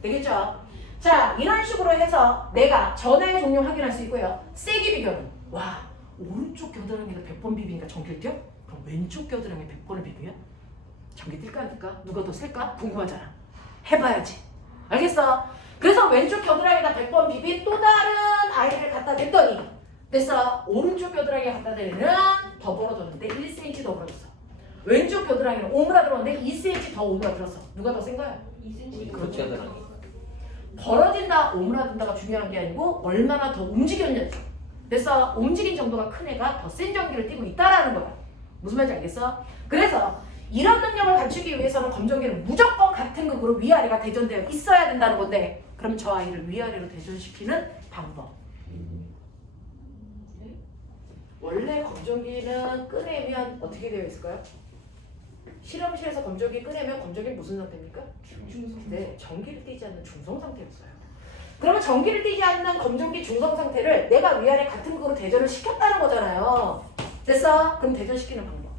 되겠죠? 자, 이런 식으로 해서 내가 전하의 종류 확인할 수 있고요. 세기 비교는 와, 오른쪽 겨드랑이를 100번 비비니까 전기를 띄어? 그럼 왼쪽 겨드랑이 100번을 비비면 전기 뜰까 안 뜰까? 누가 더 셀까? 궁금하잖아. 해봐야지. 알겠어? 그래서 왼쪽 겨드랑이에다 100번 비빈 또 다른 아이를 갖다 댔더니 됐어. 오른쪽 겨드랑이에 갖다 대면 더 벌어졌는데 1cm 더 벌어졌어. 왼쪽 겨드랑이는 오므라들었는데 2cm 더 오므라들었어. 누가 더 센 거야? 2cm. 그렇죠, 겨드랑이. 벌어진다, 오므라든다가 중요한 게 아니고 얼마나 더 움직였는지. 됐어. 움직인 정도가 큰 애가 더 센 전기를 띠고 있다라는 거야. 무슨 말인지 알겠어? 그래서 이런 능력을 갖추기 위해서는 검정기는 무조건 같은 극으로 위아래가 대전되어 있어야 된다는 건데 그러면 저 아이를 위아래로 대전시키는 방법. 원래 검정기는 꺼내면 어떻게 되어 있을까요? 실험실에서 검정기 꺼내면 검정기 무슨 상태입니까? 중성. 네, 전기를 띠지 않는 중성 상태였어요. 그러면 전기를 띠지 않는 검정기 중성 상태를 내가 위아래 같은 극으로 대전을 시켰다는 거잖아요. 됐어? 그럼 대전시키는 방법.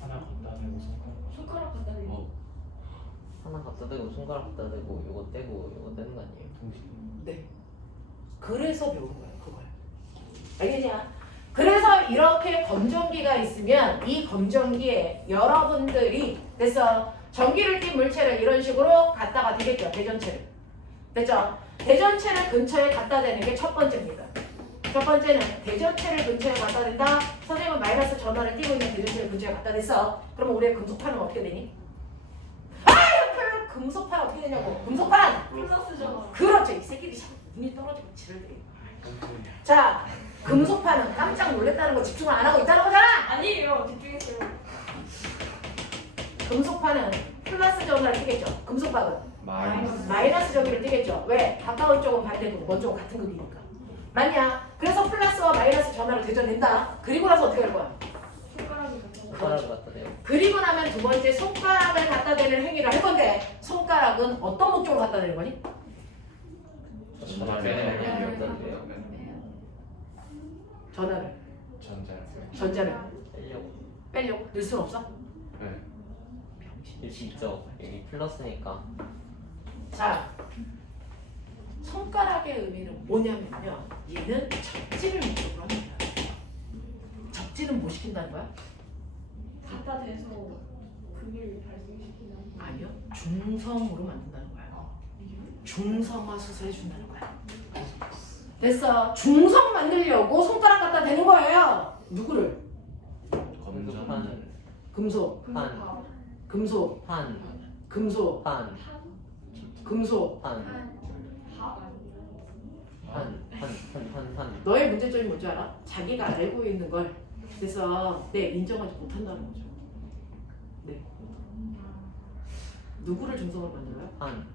하나 갖다 대고 손가락. 손가락 갖다 대고. 하나 갖다 대고 손가락 갖다 대고 이거 떼고 이거 떼는 거 아니에요? 동시에. 네. 그래서 배운 거예요, 그걸. 알겠냐? 그래서 이렇게 검정기가 있으면 이 검정기에 여러분들이 그래서 전기를 띤 물체를 이런 식으로 갖다가 대겠죠, 대전체를. 됐죠? 대전체를 근처에 갖다 대는 게 첫 번째입니다. 첫 첫 번째는 대전체를 근처에 갖다 댄다. 선생님은 마이너스 전화를 띄고 있는 대전체를 근처에 갖다 댔어. 그러면 우리의 금속판은 어떻게 되니? 금속판 어떻게 되냐고. 금속판. 플러스잖아. 그렇죠. 이 새끼들이 자꾸 눈이 떨어지고 지를 대. 자, 금속판은 깜짝 놀랐다는 거 집중을 안 하고 있다는 거잖아. 아니에요. 집중했어요. 금속판은 플러스 전화를 띄겠죠. 금속박은 마이너스. 마이너스 저기를 띄겠죠. 왜? 가까운 쪽은 반대고 먼 쪽은 같은 극이니까. 맞냐? 그래서 플러스와 마이너스 전화를 대전낸다. 그리고 나서 어떻게 할 거야? 손가락이 같은 거. 손가락을 갖다 대요. 그리고 나면 두 번째 손가락을 갖다 대는 행위를 할 건데 손가락은 어떤 목적으로 갖다 대는 거니? 전화를 갖다 대요. 전화를, 전자를. 전자를 빼려고. 빼려고? 넣을 수는 없어? 네. 진짜 여기 플러스니까. 자, 손가락의 의미는 뭐냐면요. 얘는 접지를 목적으로 합니다. 접지는 뭐 시킨다는 거야? 갖다 대서 그걸 발생시키는. 아니요. 중성으로 만든다는 거야. 중성화 수술해 준다는 거야. 됐어. 중성 만들려고 손가락 갖다 대는 거예요. 누구를? 검정. 금속, 판. 금속, 판. 금속, 판. 금속. 판. 판. 너의 문제점이 뭔지 알아? 자기가 알고 있는 걸 그래서 인정하지 못한다는 거죠. 네. 누구를 중성으로 만들어요? 판.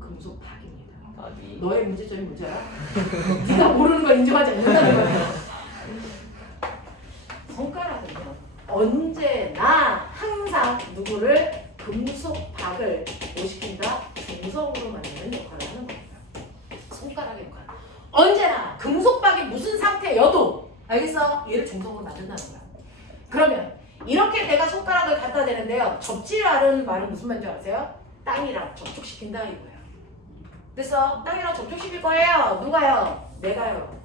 금속박입니다. 답이. 너의 문제점이 뭔지 알아? 네가 모르는 걸 인정하지 않는다는 거예요. 손가락은요 언제나 항상 누구를 금속박을 뭐 시킨다? 중성으로 만드는 역할을 하는 겁니다. 손가락의 역할. 언제나 금속박이 무슨 상태여도 알겠어? 얘를 중성으로 만든다는 거야. 그러면 이렇게 내가 손가락을 갖다 대는데요. 접지라는 말은 무슨 말인지 아세요? 땅이랑 접촉시킨다 이거예요. 그래서 땅이랑 접촉시킬 거예요. 누가요? 내가요.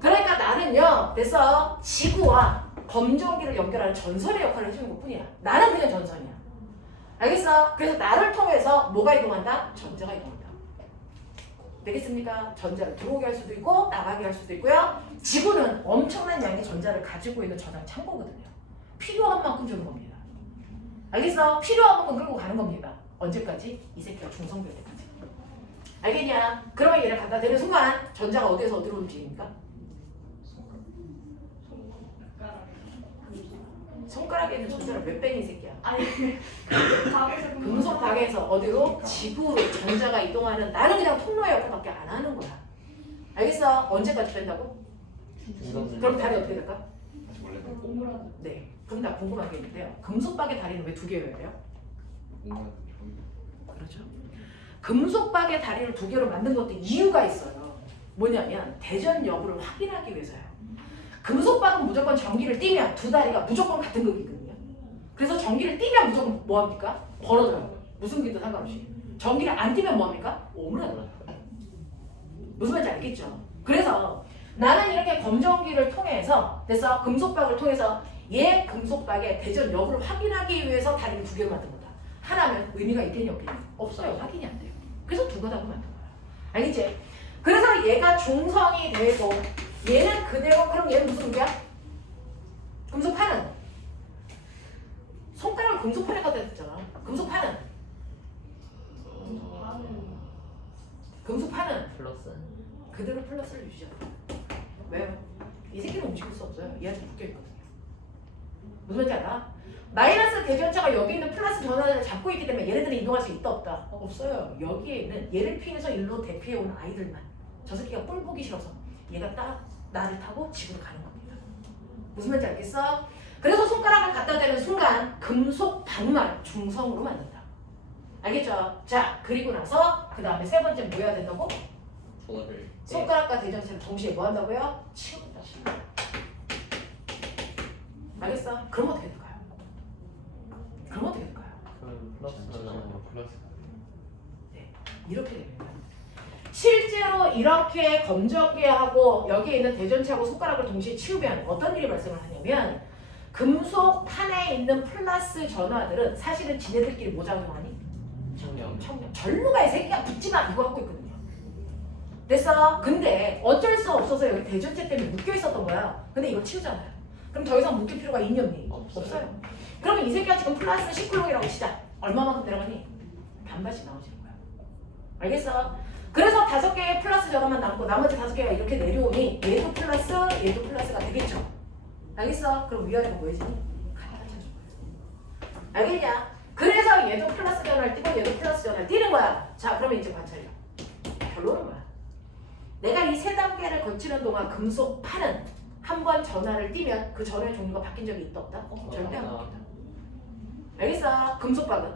그러니까 나는요. 그래서 지구와 검정기를 연결하는 전선의 역할을 해주는 것뿐이야. 나는 그냥 전선이야. 알겠어? 그래서 나를 통해서 뭐가 이동한다? 전자가 이동한다. 되겠습니까? 전자를 들어오게 할 수도 있고 나가게 할 수도 있고요. 지구는 엄청난 양의 전자를 가지고 있는 저장 창고거든요. 필요한 만큼 주는 겁니다. 알겠어? 필요한 만큼 끌고 가는 겁니다. 언제까지? 이 새끼가 중성될 때까지. 알겠냐? 그러면 얘를 갖다 대는 순간 전자가 어디에서 어디로 움직입니까? 손가락에 있는 전자를 몇 배니 이 새끼야? 아니. 박에서 금속 박에서 어디로? 지구로 전자가 이동하는 나는 그냥 통로의 역할밖에 안 하는 거야. 알겠어? 언제까지 뺀다고? 그럼 다리 어떻게 될까? 다시 원래 오므라드. 네. 그럼 다 궁금한 게 있는데요. 금속박의 다리는 왜 2개여야 돼요? 그렇죠. 금속박의 다리를 2개로 만든 것도 이유가 있어요. 뭐냐면 대전 여부를 확인하기 위해서요. 금속박은 무조건 전기를 띠면 두 다리가 무조건 같은 극이거든요. 그래서 전기를 띠면 무조건 뭐합니까? 벌어져요. 무슨 극이든 상관없이. 전기를 안 띠면 뭐합니까? 오므라들어요. 무슨 말인지 알겠죠? 그래서 나는 이렇게 검정기를 통해서 그래서 금속박을 통해서 얘 금속박의 대전 여부를 확인하기 위해서 다리를 2개로 만든 거다. 하나면 의미가 있겠니 없겠니? 없어요. 확인이 안 돼요. 그래서 2가닥으로 만든 거야. 알겠지? 그래서 얘가 중성이 되고 얘는 그대로 그럼 얘는 무슨 무게야? 금속판은 손가락을 금속판에 갖다 댔잖아. 금속판은 플러스. 그대로 플러스를 유지하고. 왜요? 이 새끼는 움직일 수 없어요. 얘한테 묶여있거든요. 무슨 말인지 알아? 마이너스 대전차가 여기 있는 플러스 전화를 잡고 있기 때문에 얘네들은 이동할 수 있다 없다? 없어요. 여기에 있는 얘를 피해서 일로 대피해온 아이들만. 저 새끼가 꼴 보기 싫어서 얘가 딱 나를 타고 집으로 가는 겁니다. 무슨 말인지 알겠어? 그래서 손가락을 갖다 대는 순간 금속 박만 중성으로 만든다. 알겠죠? 자, 그리고 나서 그 다음에 세 번째 뭐 해야 된다고? 저거를. 손가락과 대전체를 동시에 뭐 한다고요? 치운다. 알겠어? 그럼 어떻게 될까요? 그럼 플러스는 플러스. 네, 이렇게 됩니다. 실제로 이렇게 검정기하고 여기에 있는 대전체하고 손가락을 동시에 치우면 어떤 일이 발생을 하냐면 금속 판에 있는 플러스 전화들은 사실은 지네들끼리 뭐 작용하니? 청력. 청력. 절로가 이 새끼가 붙지마 이거 하고 있거든요. 됐어? 근데 어쩔 수 없어서 여기 대전체 때문에 묶여 있었던 거야. 근데 이거 치우잖아요. 그럼 더 이상 묶일 필요가 있니? 없어요. 그러면 이 새끼가 지금 플러스 10쿨롱이라고 치자. 얼마만큼 내려가니? 반반씩 나오지는 거야. 알겠어? 그래서 5개의 플러스 저거만 남고 나머지 5개가 이렇게 내려오니 얘도 플러스 얘도 플러스가 되겠죠. 알겠어? 그럼 위아래가 뭐해지니? 같아져준 거야. 알겠냐? 그래서 얘도 플러스 전화를 띄고 얘도 플러스 전화를 띄는 거야. 자, 그러면 이제 관찰력. 결론은 뭐야? 내가 이 3단계를 거치는 동안 금속판은 한 번 전화를 띄면 그 전화의 종류가 바뀐 적이 있다 없다? 절대 안 바뀐다. 알겠어? 금속박은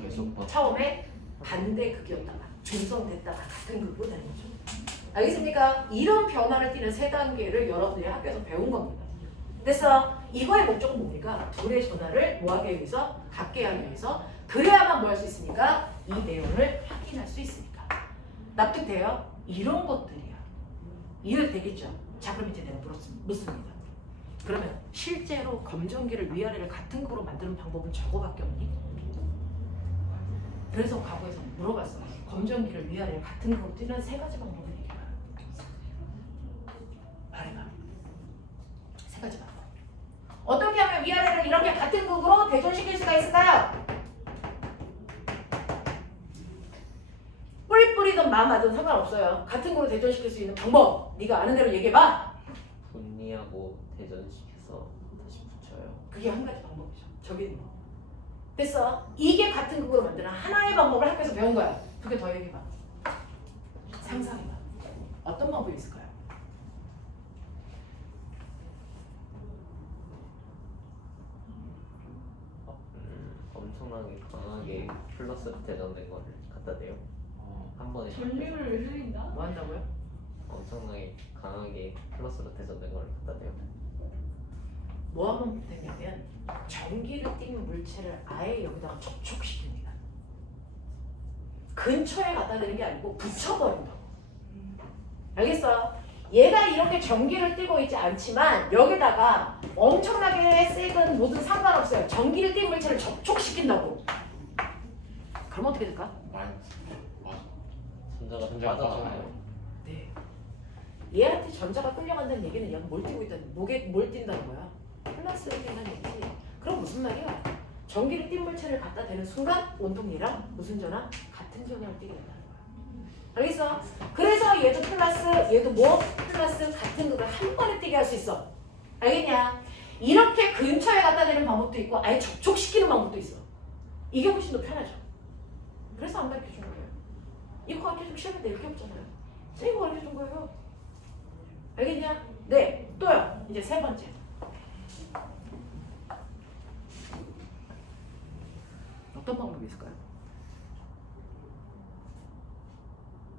계속 처음에 반대극이었다가 중성됐다가 같은 극으로 되는 거죠. 알겠습니까? 이런 변화를 띠는 3단계를 여러분들이 학교에서 배운 겁니다. 그래서 이거의 목적은 뭡니까? 둘의 전화를 뭐하게 하기 위해서? 같게 하기 위해서. 그래야만 뭐 할 수 있으니까? 이 내용을 확인할 수 있으니까. 납득돼요? 이런 것들이야. 이해되겠죠? 자, 그럼 이제 내가 묻습니다. 그러면 실제로 검정기를 위아래를 같은 극으로 만드는 방법은 저거밖에 없니? 그래서 과거에서 물어봤어. 검정기를 위아래를 같은 극으로 띄는 3가지 방법을 얘기해봐. 말해봐. 3가지 방법. 어떻게 하면 위아래를 이렇게 같은 극으로 대존시킬 수가 있을까요? 뿔 뿌리든 마마든 상관없어요. 같은 극으로 대존시킬 수 있는 방법. 네가 아는 대로 얘기해봐. 분리하고 대전시켜서 다시 붙여요. 그게 한 가지 방법이죠. 저기 있는 거. 됐어. 이게 같은 극으로 만드는 하나의 방법을 학교에서 배운 거야. 2개 더 얘기해봐. 상상해봐. 어떤 방법이 있을까요? 엄청나게 강하게 플러스 대전된 거를 갖다 대요. 한 번에 전류를 흘린다? 뭐 한다고요? 엄청나게 강하게 플러스로 대전된 거를 갖다 대요. 뭐 하면 되냐면 전기를 띠는 물체를 아예 여기다가 접촉시킵니다. 근처에 갖다 대는 게 아니고 붙여버린다고. 알겠어? 얘가 이렇게 전기를 띠고 있지 않지만 여기다가 엄청나게 세든 뭐든 상관없어요. 전기를 띈 물체를 접촉시킨다고. 그럼 어떻게 될까? 전자가 전자가 빠져나와요. 네. 얘한테 전자가 끌려간다는 얘기는 얘가 뭘 띠고 있다는 목에 뭘 띈다는 거야? 플러스를 띈다는 얘기지. 그럼 무슨 말이야? 전기를 띈 물체를 갖다 대는 순간 온통 얘랑 무슨 전화? 같은 전화를 띠게 된다는 거야. 알겠어? 그래서 얘도 플러스, 얘도 뭐? 플러스 같은 극을 한 번에 띄게 할 수 있어. 알겠냐? 이렇게 근처에 갖다 대는 방법도 있고 아예 접촉시키는 방법도 있어. 이게 훨씬 더 편하죠. 그래서 안 가르쳐준 거예요. 이거 가르쳐주고 시험에 낼 게 없잖아요. 이거 가르쳐준 거예요. 알겠냐? 네, 또요. 이제 3번째. 어떤 방법이 있을까요?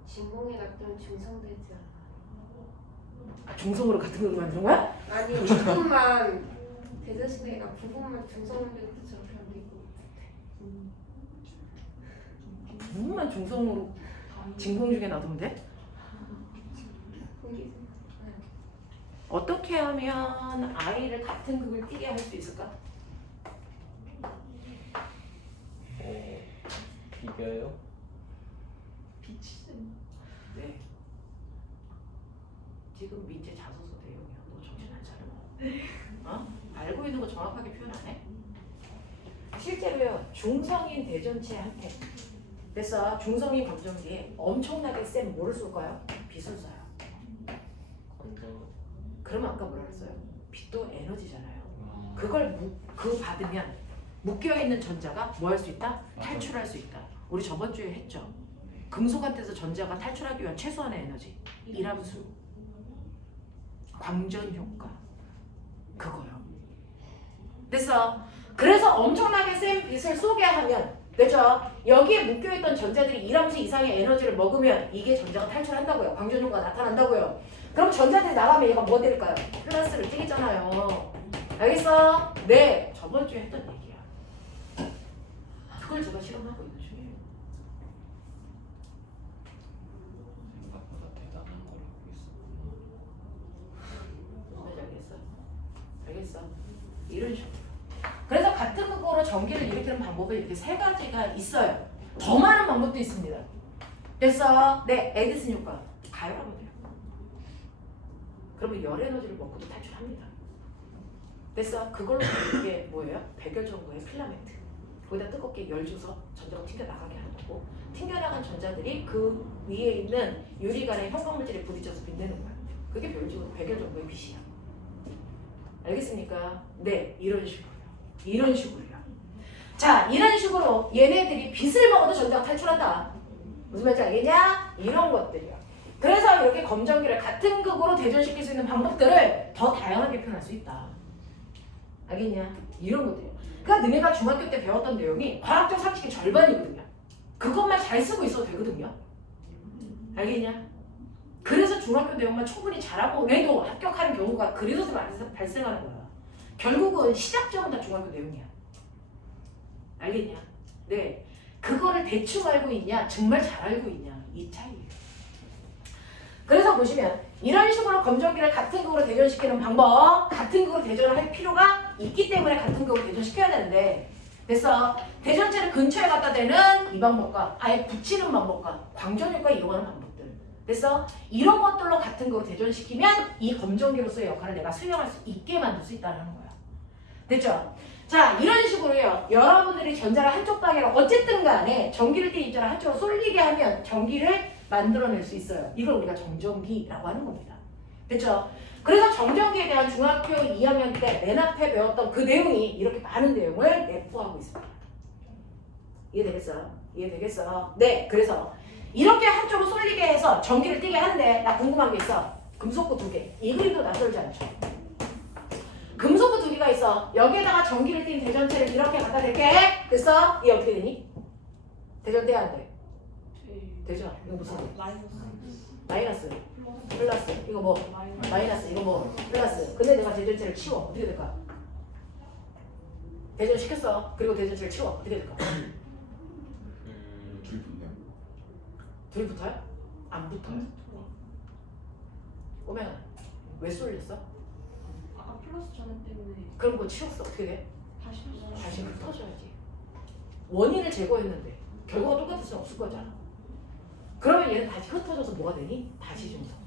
진공에 갔던 중성되지 않아. 아, 중성으로 같은 걸 만드는 거야? 아니 부분만 대전시대가 부분만 중성되고 저렇게 안 되고. 부분만 중성으로 진공 중에 놔두면 돼? 거기 어떻게 하면 아이를 같은 극을 띄게 할 수 있을까? 비벼요? 빛이 네. 지금 민재 자소서 내용이야. 너 정신 안 차려? 어? 알고 있는 거 정확하게 표현 안 해? 실제로요. 중성인 대전체한테 그래서 중성인 검정기에 엄청나게 센 뭐를 쏠까요? 빛을 쏴요. 건조. 그러면 아까 뭐라 그랬어요? 빛도 에너지잖아요. 그걸 받으면 묶여있는 전자가 뭐 할 수 있다? 탈출할 수 있다. 우리 저번 주에 했죠. 금속한테서 전자가 탈출하기 위한 최소한의 에너지 이람수 광전 효과 그거요. 됐어. 그래서 엄청나게 센 빛을 쏘게 하면 됐죠? 여기에 묶여있던 전자들이 이람수 이상의 에너지를 먹으면 이게 전자가 탈출한다고요. 광전 효과가 나타난다고요. 그럼 전자들이 나가면 얘가 뭐 될까요? 플러스를 띄겠잖아요. 알겠어? 네. 저번 주에 했던 얘기야. 그걸 제가 실험하고 있는 중이에요. 생각보다 대단한 걸 하고 있어. 알겠어? 알겠어? 이런 식으로. 그래서 같은 극으로 전기를 일으키는 방법은 이렇게 3가지가 있어요. 더 많은 방법도 있습니다. 됐어? 네, 에디슨 효과. 가열하면 돼요. 그러면 열 에너지를 먹고도 탈출합니다. 됐어? 그걸로 이게 뭐예요? 백열 정도의 필라멘트. 거기다 뜨겁게 열 줘서 전자가 튕겨나가게 하는 거고, 튕겨나간 전자들이 그 위에 있는 유리관의 형광물질에 부딪혀서 빛내는 거야. 그게 백열 정도의 빛이야. 알겠습니까? 네, 이런 식으로요. 이런 식으로요. 자, 이런 식으로 얘네들이 빛을 먹어도 전자가 탈출한다. 무슨 말인지 알겠냐? 이런 것들이요. 그래서 이렇게 검정기를 같은 극으로 대전시킬 수 있는 방법들을 더 다양하게 표현할 수 있다. 알겠냐? 이런 것들이요. 그러니까 너네가 중학교 때 배웠던 내용이 과학적 상식의 절반이거든요. 그것만 잘 쓰고 있어도 되거든요. 알겠냐? 그래서 중학교 내용만 충분히 잘하고 내도 합격하는 경우가 그래서 발생하는 거야. 결국은 시작점은 다 중학교 내용이야. 알겠냐? 네. 그거를 대충 알고 있냐, 정말 잘 알고 있냐, 이 차이예요. 그래서 보시면 이런 식으로 검정기를 같은 극으로 대전시키는 방법, 같은 극으로 대전을 할 필요가 있기 때문에 같은 극으로 대전시켜야 되는데, 그래서 대전체를 근처에 갖다 대는 이 방법과 아예 붙이는 방법과 광전효과 이용하는 방법들, 그래서 이런 것들로 같은 극으로 대전시키면 이 검정기로서의 역할을 내가 수행할 수 있게 만들 수 있다는 거야. 됐죠? 자, 이런 식으로요. 여러분들이 전자를 한쪽 방향으로 어쨌든 간에 전기를 띠는 입자를 한쪽으로 쏠리게 하면 전기를 만들어낼 수 있어요. 이걸 우리가 정전기라고 하는 겁니다. 됐죠? 그래서 정전기에 대한 중학교 2학년 때 맨 앞에 배웠던 그 내용이 이렇게 많은 내용을 내포하고 있습니다. 이해되겠어요? 이해되겠어요? 네, 그래서 이렇게 한쪽으로 쏠리게 해서 전기를 띠게 하는데 나 궁금한 게 있어. 금속구 2개. 이 그림도 낯설지 않죠? 금속구 2개가 있어. 여기에다가 전기를 띤 대전체를 이렇게 갖다 댈게. 됐어? 이게 어떻게 되니? 대전돼야 안 돼? 되죠? 이거 무슨 일? 마이너스, 플러스. 이거 뭐? 마이너스. 이거 뭐? 플러스. 근데 내가 대전체를 치워. 어떻게 될까? 대전 시켰어. 그리고 대전체를 치워. 어떻게 될까? 둘이 붙네요. 둘이 붙어요? 안 붙어요. 꼬맹아, 왜 쏠렸어? 아까 플러스 전압 때문에 그럼 그거 치웠어. 어떻게 돼? 다시 다시 흩어져야지. 원인을 제거했는데 결과가 똑같을 수 없을 거잖아. 그러면 얘는 다시 흩어져서 뭐가 되니? 다시 중성.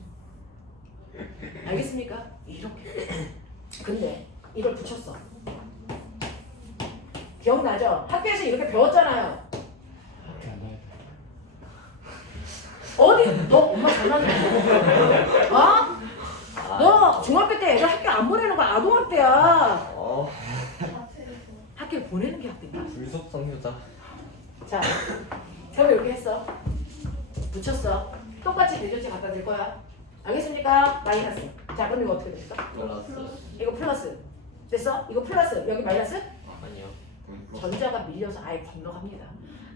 알겠습니까? 이렇게. 근데 이걸 붙였어. 기억나죠? 학교에서 이렇게 배웠잖아요. 이렇게 안 나요. 어디? 너 엄마 전화는 어? 너 중학교 때 애들 학교 안 보내는 거 아동학대야. 학교에 보내는 게 학대인가? 불속성 효자. 자, 그럼 이렇게 했어. 붙였어. 똑같이 대전체 갖다 댈 거야. 알겠습니까? 마이너스. 자, 그럼 이거 어떻게 됐어? 플러스. 이거 플러스. 됐어? 이거 플러스. 여기 마이너스? 아니요. 전자가 밀려서 아예 건너갑니다.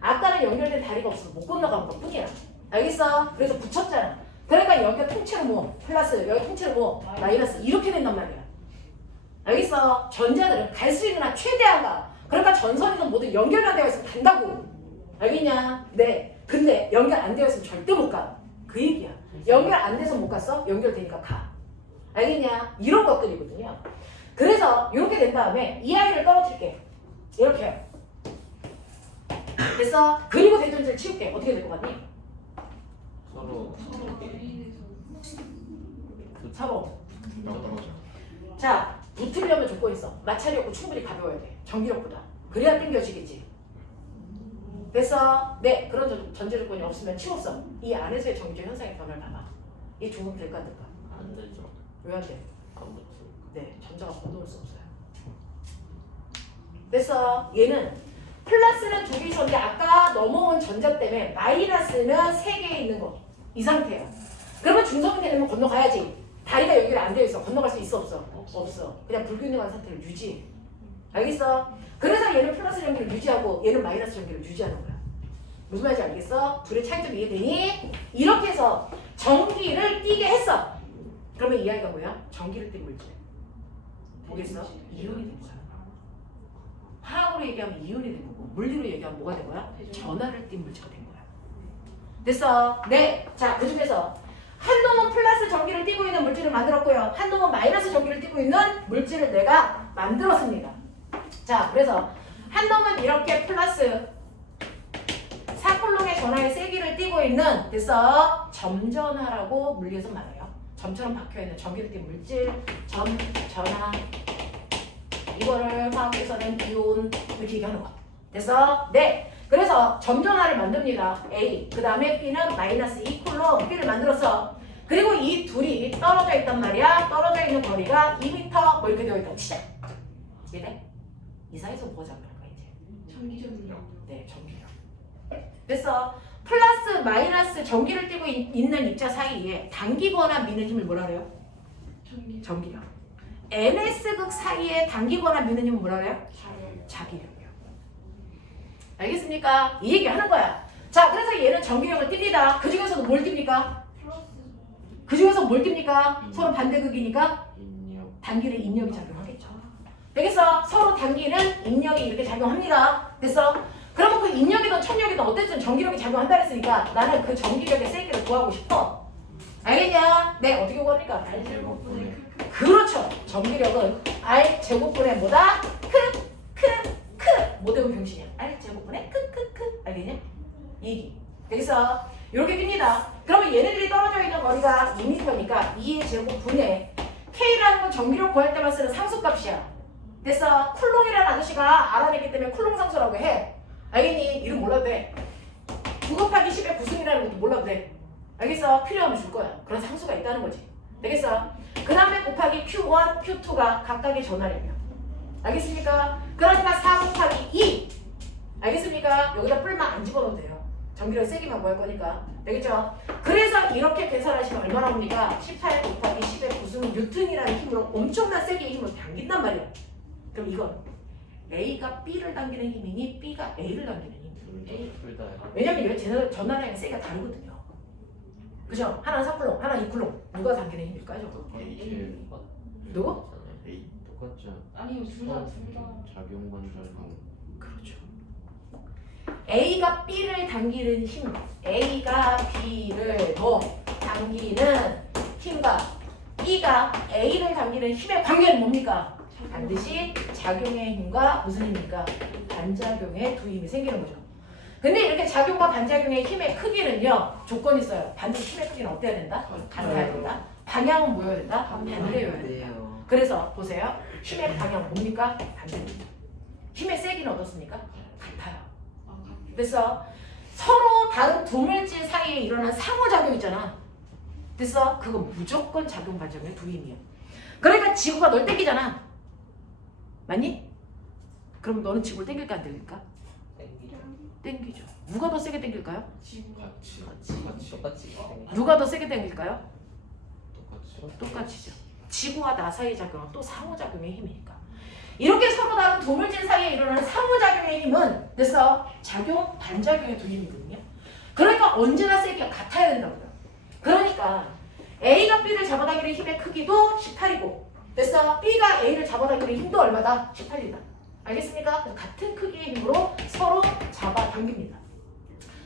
아까는 연결된 다리가 없어서 못 건너간 것 뿐이야. 알겠어? 그래서 붙였잖아. 그러니까 여기가 통째로 뭐? 플러스. 여기 통째로 뭐? 마이너스. 이렇게 된단 말이야. 알겠어? 전자들은 갈 수 있는 한 최대한 가. 그러니까 전선이든 뭐든 연결만 되어 있으면 간다고. 알겠냐? 네. 근데 연결 안 되어 있으면 절대 못 가. 그 얘기야. 연결 안 돼서 못 갔어? 연결되니까 가. 알겠냐? 이런 것들이거든요. 그래서 이렇게 된 다음에 이 아이를 떨어뜨릴게. 이렇게. 됐어? 그리고 대전제를 치울게. 어떻게 될 것 같니? 서로 서로. 떨어져. 자, 붙으려면 조건이 있어. 마찰이 없고 충분히 가벼워야 돼. 전기력보다. 그래야 당겨지겠지. 됐어? 네, 그런 전제 조건이 없으면 치웠어. 이 안에서의 전기적 현상의 변화를 봐봐. 이 조금 될까 안 될까? 안 되죠. 왜 안 돼? 안 붙어. 네, 전자가 건너올 수 없어요. 됐어? 얘는 플러스는 2개 있었는데 아까 넘어온 전자 때문에 마이너스는 3개 있는 거. 이 상태야. 그러면 중성이 되려면 건너가야지. 다리가 연결이 안 되어 있어. 건너갈 수 있어 없어? 없어. 그냥 불균형한 상태를 유지해. 알겠어? 그래서 얘는 플러스 전기를 유지하고 얘는 마이너스 전기를 유지하는 거야. 무슨 말인지 알겠어? 둘의 차이점 이해되니? 이렇게 해서 전기를 띠게 했어. 그러면 이 아이가 뭐야? 전기를 띠고 있지. 보겠어? 이온이 된 거야. 화학으로 얘기하면 이온이 된 거고 물리로 얘기하면 뭐가 된 거야? 전하를 띈 물체가 된 거야. 됐어? 네. 자, 그 중에서 한 놈은 플러스 전기를 띠고 있는 물질을 만들었고요. 한 놈은 마이너스 전기를 띠고 있는 물질을 내가 만들었습니다. 자, 그래서 한 놈은 이렇게 플러스 4쿨롱의 전하의 세기를 띠고 띄고 있는 됐어 점전하라고 물리에서 말해요. 점처럼 박혀있는 전기를 띈 물질 점, 전하 이거를 화학에서 낸 기온 이렇게 얘기하는 거 됐어? 네 그래서 점전하를 만듭니다. A 그 다음에 B는 마이너스 2쿨로 B를 만들었어. 그리고 이 둘이 떨어져 있단 말이야. 떨어져 있는 거리가 2m 뭐 이렇게 되어 있다 치자. 이해돼? 이 사이에서 뭐 잡는 거야 이제? 전기적이요. 네 전기력. 됐어. 플러스 마이너스 전기를 띠고 있는 입자 사이에 당기거나 미는 힘을 뭐라 그래요? 전기. 전기력. NS극 사이에 당기거나 미는 힘은 뭐라 그래요? 자연. 자기력이요. 알겠습니까? 이 얘기 하는 거야. 자, 그래서 얘는 전기력을 띱니다. 그 중에서도 뭘 띱니까? 플러스. 그 중에서 뭘 띱니까? 서로 반대극이니까 인력. 단기는 인력이 작용하겠죠. 되겠어? 서로 단기는 인력이 이렇게 작용합니다. 됐어? 그러면 그 인력이든 천력이든 어쨌든 전기력이 작용한다 그랬으니까 나는 그 전기력의 세기를 구하고 싶어. 알겠냐? 네, 어떻게 구합니까? 제곱분의 그렇죠. 전기력은 R 제곱분의 뭐다? 크 모대음 병신이야. R 제곱분의 크 알겠냐? 얘기. 여기서 이렇게 깁니다. 그러면 얘네들이 떨어져 있는 거리가 2m니까 2의 제곱분의 K라는 건 전기력 구할 때만 쓰는 상수값이야. 됐어? 쿨롱이라는 아저씨가 알아냈기 때문에 쿨롱 상수라고 해. 알겠니? 이름 몰라도 돼. 9 곱하기 10의 구승이라는 것도 몰라도 돼. 알겠어? 필요하면 줄 거야. 그런 상수가 있다는 거지. 되겠어? 그 다음에 곱하기 Q1, Q2가 각각의 전화량이야. 알겠습니까? 그러니까 4 곱하기 2. 알겠습니까? 여기다 뿔만 안 집어넣어도 돼요. 전기력 세기만 구할 거니까. 되겠죠? 그래서 이렇게 계산하시면 얼마나 옵니까? 18 곱하기 10의 구승은 뉴턴이라는 힘으로 엄청난 세기의 힘으로 당긴단 말이야. 그럼 이건 A가 B를 당기는 힘이니 B가 A를 당기는 힘이니 둘다 왜냐면 얘 전화량의 세기가 다르거든요. 그죠? 하나는 4쿨롱, 하나는 2쿨롱. 누가 당기는 힘일까요? 저거? A 누구? A. 똑같죠. 아니요 둘 다. 작용 반작용. 그렇죠. A가 B를 당기는 힘, A가 B를 당기는 힘과 B가 A를 당기는 힘의 관계는 뭡니까? 반드시 작용의 힘과 무슨 힘입니까? 반작용의 두 힘이 생기는 거죠. 근데 이렇게 작용과 반작용의 힘의 크기는요 조건이 있어요. 반드시 힘의 크기는 어때야 된다? 같아야 된다. 방향은 뭐여야 된다? 반대여야 된다. 그래서 보세요. 힘의 방향 뭡니까? 반대입니다. 힘의 세기는 어떻습니까? 같아요. 됐어? 서로 다른 두 물질 사이에 일어난 상호작용 있잖아. 됐어? 그건 무조건 작용 반작용의 두 힘이야. 그러니까 지구가 널 땡기잖아. 맞니? 그럼 너는 지구를 땡길까 안 땡길까? 땡기죠. 누가 더 세게 땡길까요? 지구. 같이 똑같이 누가 더 세게 땡길까요? 똑같이 똑같이죠. 지구와 나 사이의 작용은 또 상호작용의 힘이니까. 이렇게 서로 다른 두 물질 사이에 일어나는 상호작용의 힘은 됐어? 작용, 반작용의 두 힘이거든요. 그러니까 언제나 세기가 같아야 된다고요. 그러니까 A가 B를 잡아당기는 힘의 크기도 18이고 됐어? B가 A를 잡아당기는 힘도 얼마다? 18이다. 알겠습니까? 같은 크기의 힘으로 서로 잡아당깁니다.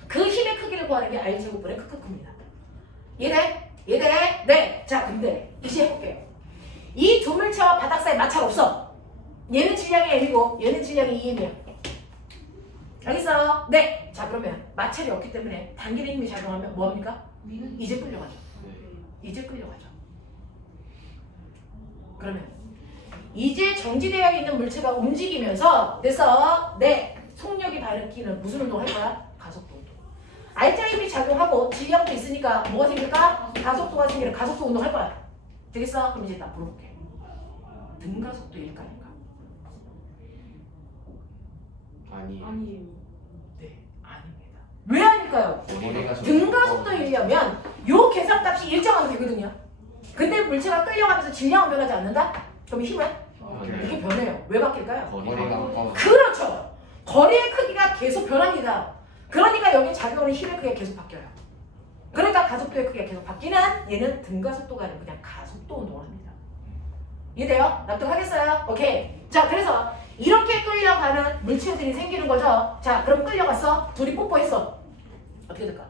그 힘의 크기를 구하는 게 R제곱분의 크크크입니다. 이해돼? 이해돼? 네! 자, 근데 이제 해볼게요. 이 두 물체와 바닥 사이 마찰 없어. 얘는 질량이 M이고 얘는 질량이 2M이야. 알겠어? 네! 자, 그러면 마찰이 없기 때문에 당기는 힘이 작용하면 뭐합니까? 이제 끌려가죠. 이제 끌려가죠. 그러면 이제 정지되어 있는 물체가 움직이면서 그래서 속력이 발생기는 무슨 운동 할 거야? 가속도 운동. R자 힘이 작용하고 질량도 있으니까 뭐가 생길까? 가속도가 생기는 가속도 운동 할 거야. 되겠어? 그럼 이제 나 물어볼게. 등가속도일까 아닌가? 아니에요. 네, 아닙니다. 왜 아닐까요? 등가속도이려면 요 계산값이 일정하게 되거든요. 근데 물체가 끌려가면서 질량은 변하지 않는다? 그럼 힘은? 이게 변해요. 왜 바뀔까요? 거리가 그렇죠. 거리의 크기가 계속 변합니다. 그러니까 여기 작용하는 힘의 크기가 계속 바뀌어요. 그러니까 가속도의 크기가 계속 바뀌는 얘는 등가속도가 아니고 그냥 가속도 운동을 합니다. 이해돼요? 납득하겠어요? 오케이. 자, 그래서 이렇게 끌려가는 물체들이 생기는 거죠. 자, 그럼 끌려갔어. 둘이 뽀뽀했어. 어떻게 될까?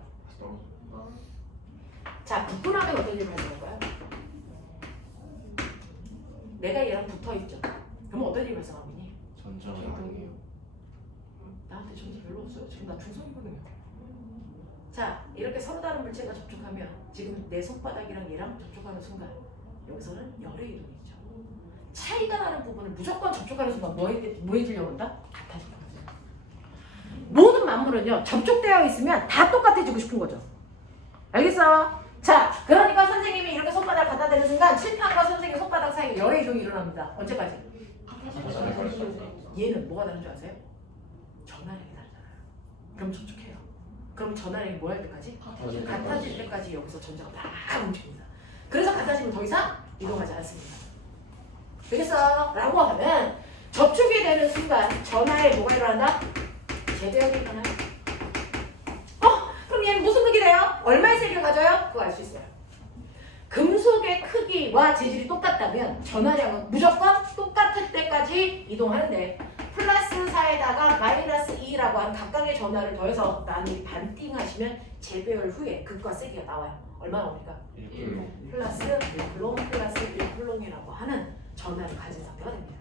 자, 붙고 나면 어떤 일이 발생할까요? 내가 얘랑 붙어있죠. 그럼 어떤 일이 발생하겠니? 전자활동이에요. 나한테 전자 별로 없어요. 지금 나 중성이거든요. 자, 이렇게 서로 다른 물체가 접촉하면 지금 내 손바닥이랑 얘랑 접촉하는 순간 여기서는 열의 이동이죠. 차이가 나는 부분을 무조건 접촉하는 순간 뭐 해지려고 한다? 같아지려고 하죠. 모든 만물은요 접촉되어 있으면 다 똑같아지고 싶은 거죠. 알겠어? 자, 그러니까 선생님이 이렇게 손바닥 갖다 대는 순간 칠판과 선생님 손바닥 사이에 열의 이동이 일어납니다. 언제까지? 얘는 뭐가 다른 줄 아세요? 전화량이 다르잖아요. 그럼 접촉해요. 그럼 전화량이 뭐 할 때까지? 같아질 때까지 여기서 전자가 막 움직입니다. 그래서 같아지면 더 이상 이동하지 않습니다. 되겠어? 라고 하면 접촉이 되는 순간 전하에 뭐가 일어난다? 재배역이 일어나요. 그럼 얘는 무슨 크기 돼요? 얼마의 세기를 가져요? 그거 알 수 있어요. 금속의 크기와 재질이 똑같다면 전하량은 무조건 똑같을 때까지 이동하는데 플러스 4에다가 마이너스 2라고 하는 각각의 전하를 더해서 나누기 반띵하시면 재배열 후에 극과 세기가 나와요. 얼마 나옵니까? 플러스 1쿨롱 플러스 1쿨롱이라고 하는 전하를 가진 상태가 됩니다.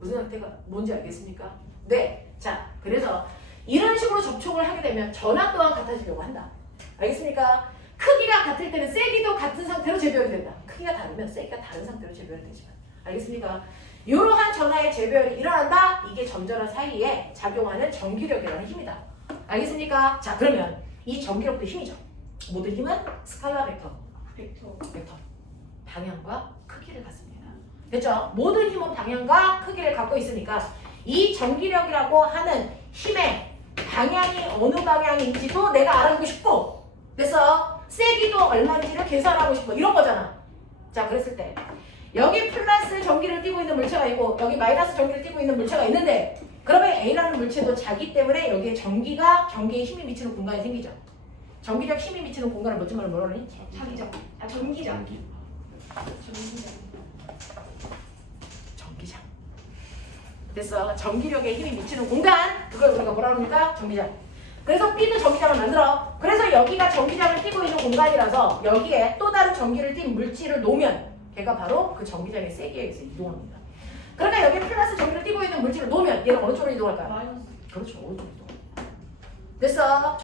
무슨 상태가 뭔지 알겠습니까? 네. 자, 그래서 이런 식으로 접촉을 하게 되면 전하 또한 같아지려고 한다. 알겠습니까? 크기가 같을 때는 세기도 같은 상태로 재배열이 된다. 크기가 다르면 세기가 다른 상태로 재배열이 되지만. 알겠습니까? 이러한 전하의 재배열이 일어난다. 이게 점전화 사이에 작용하는 전기력이라는 힘이다. 알겠습니까? 자, 그러면 이 전기력도 힘이죠. 모든 힘은 스칼라 벡터. 벡터. 방향과 크기를 갖습니다. 됐죠? 모든 힘은 방향과 크기를 갖고 있으니까 이 전기력이라고 하는 힘의 방향이 어느 방향인지도 내가 알아보고 싶고, 그래서 세기도 얼마인지를 계산하고 싶고 이런 거잖아. 자, 그랬을 때 여기 플러스 전기를 띠고 있는 물체가 있고 여기 마이너스 전기를 띠고 있는 물체가 있는데 그러면 A라는 물체도 자기 때문에 여기에 전기의 힘이 미치는 공간이 생기죠. 전기력 힘이 미치는 공간을 뭐지 말로 뭐라 그러니? 자기장. 아 전기장. 전기장. 됐어. 전기력에 힘이 미치는 공간, 그걸 우리가 뭐라 그럽니까? 전기장. 그래서 B도 전기장을 만들어. 그래서 여기가 전기장을 띠고 있는 공간이라서 여기에 또 다른 전기를 띈 물질을 놓으면 걔가 바로 그 전기장의 세기에 의해서 이동합니다. 그러니까 여기 플러스 전기를 띠고 있는 물질을 놓으면 얘는 어느 쪽으로 이동할까요? 마이너스. 그렇죠. 어느 쪽으로 이동. 됐어.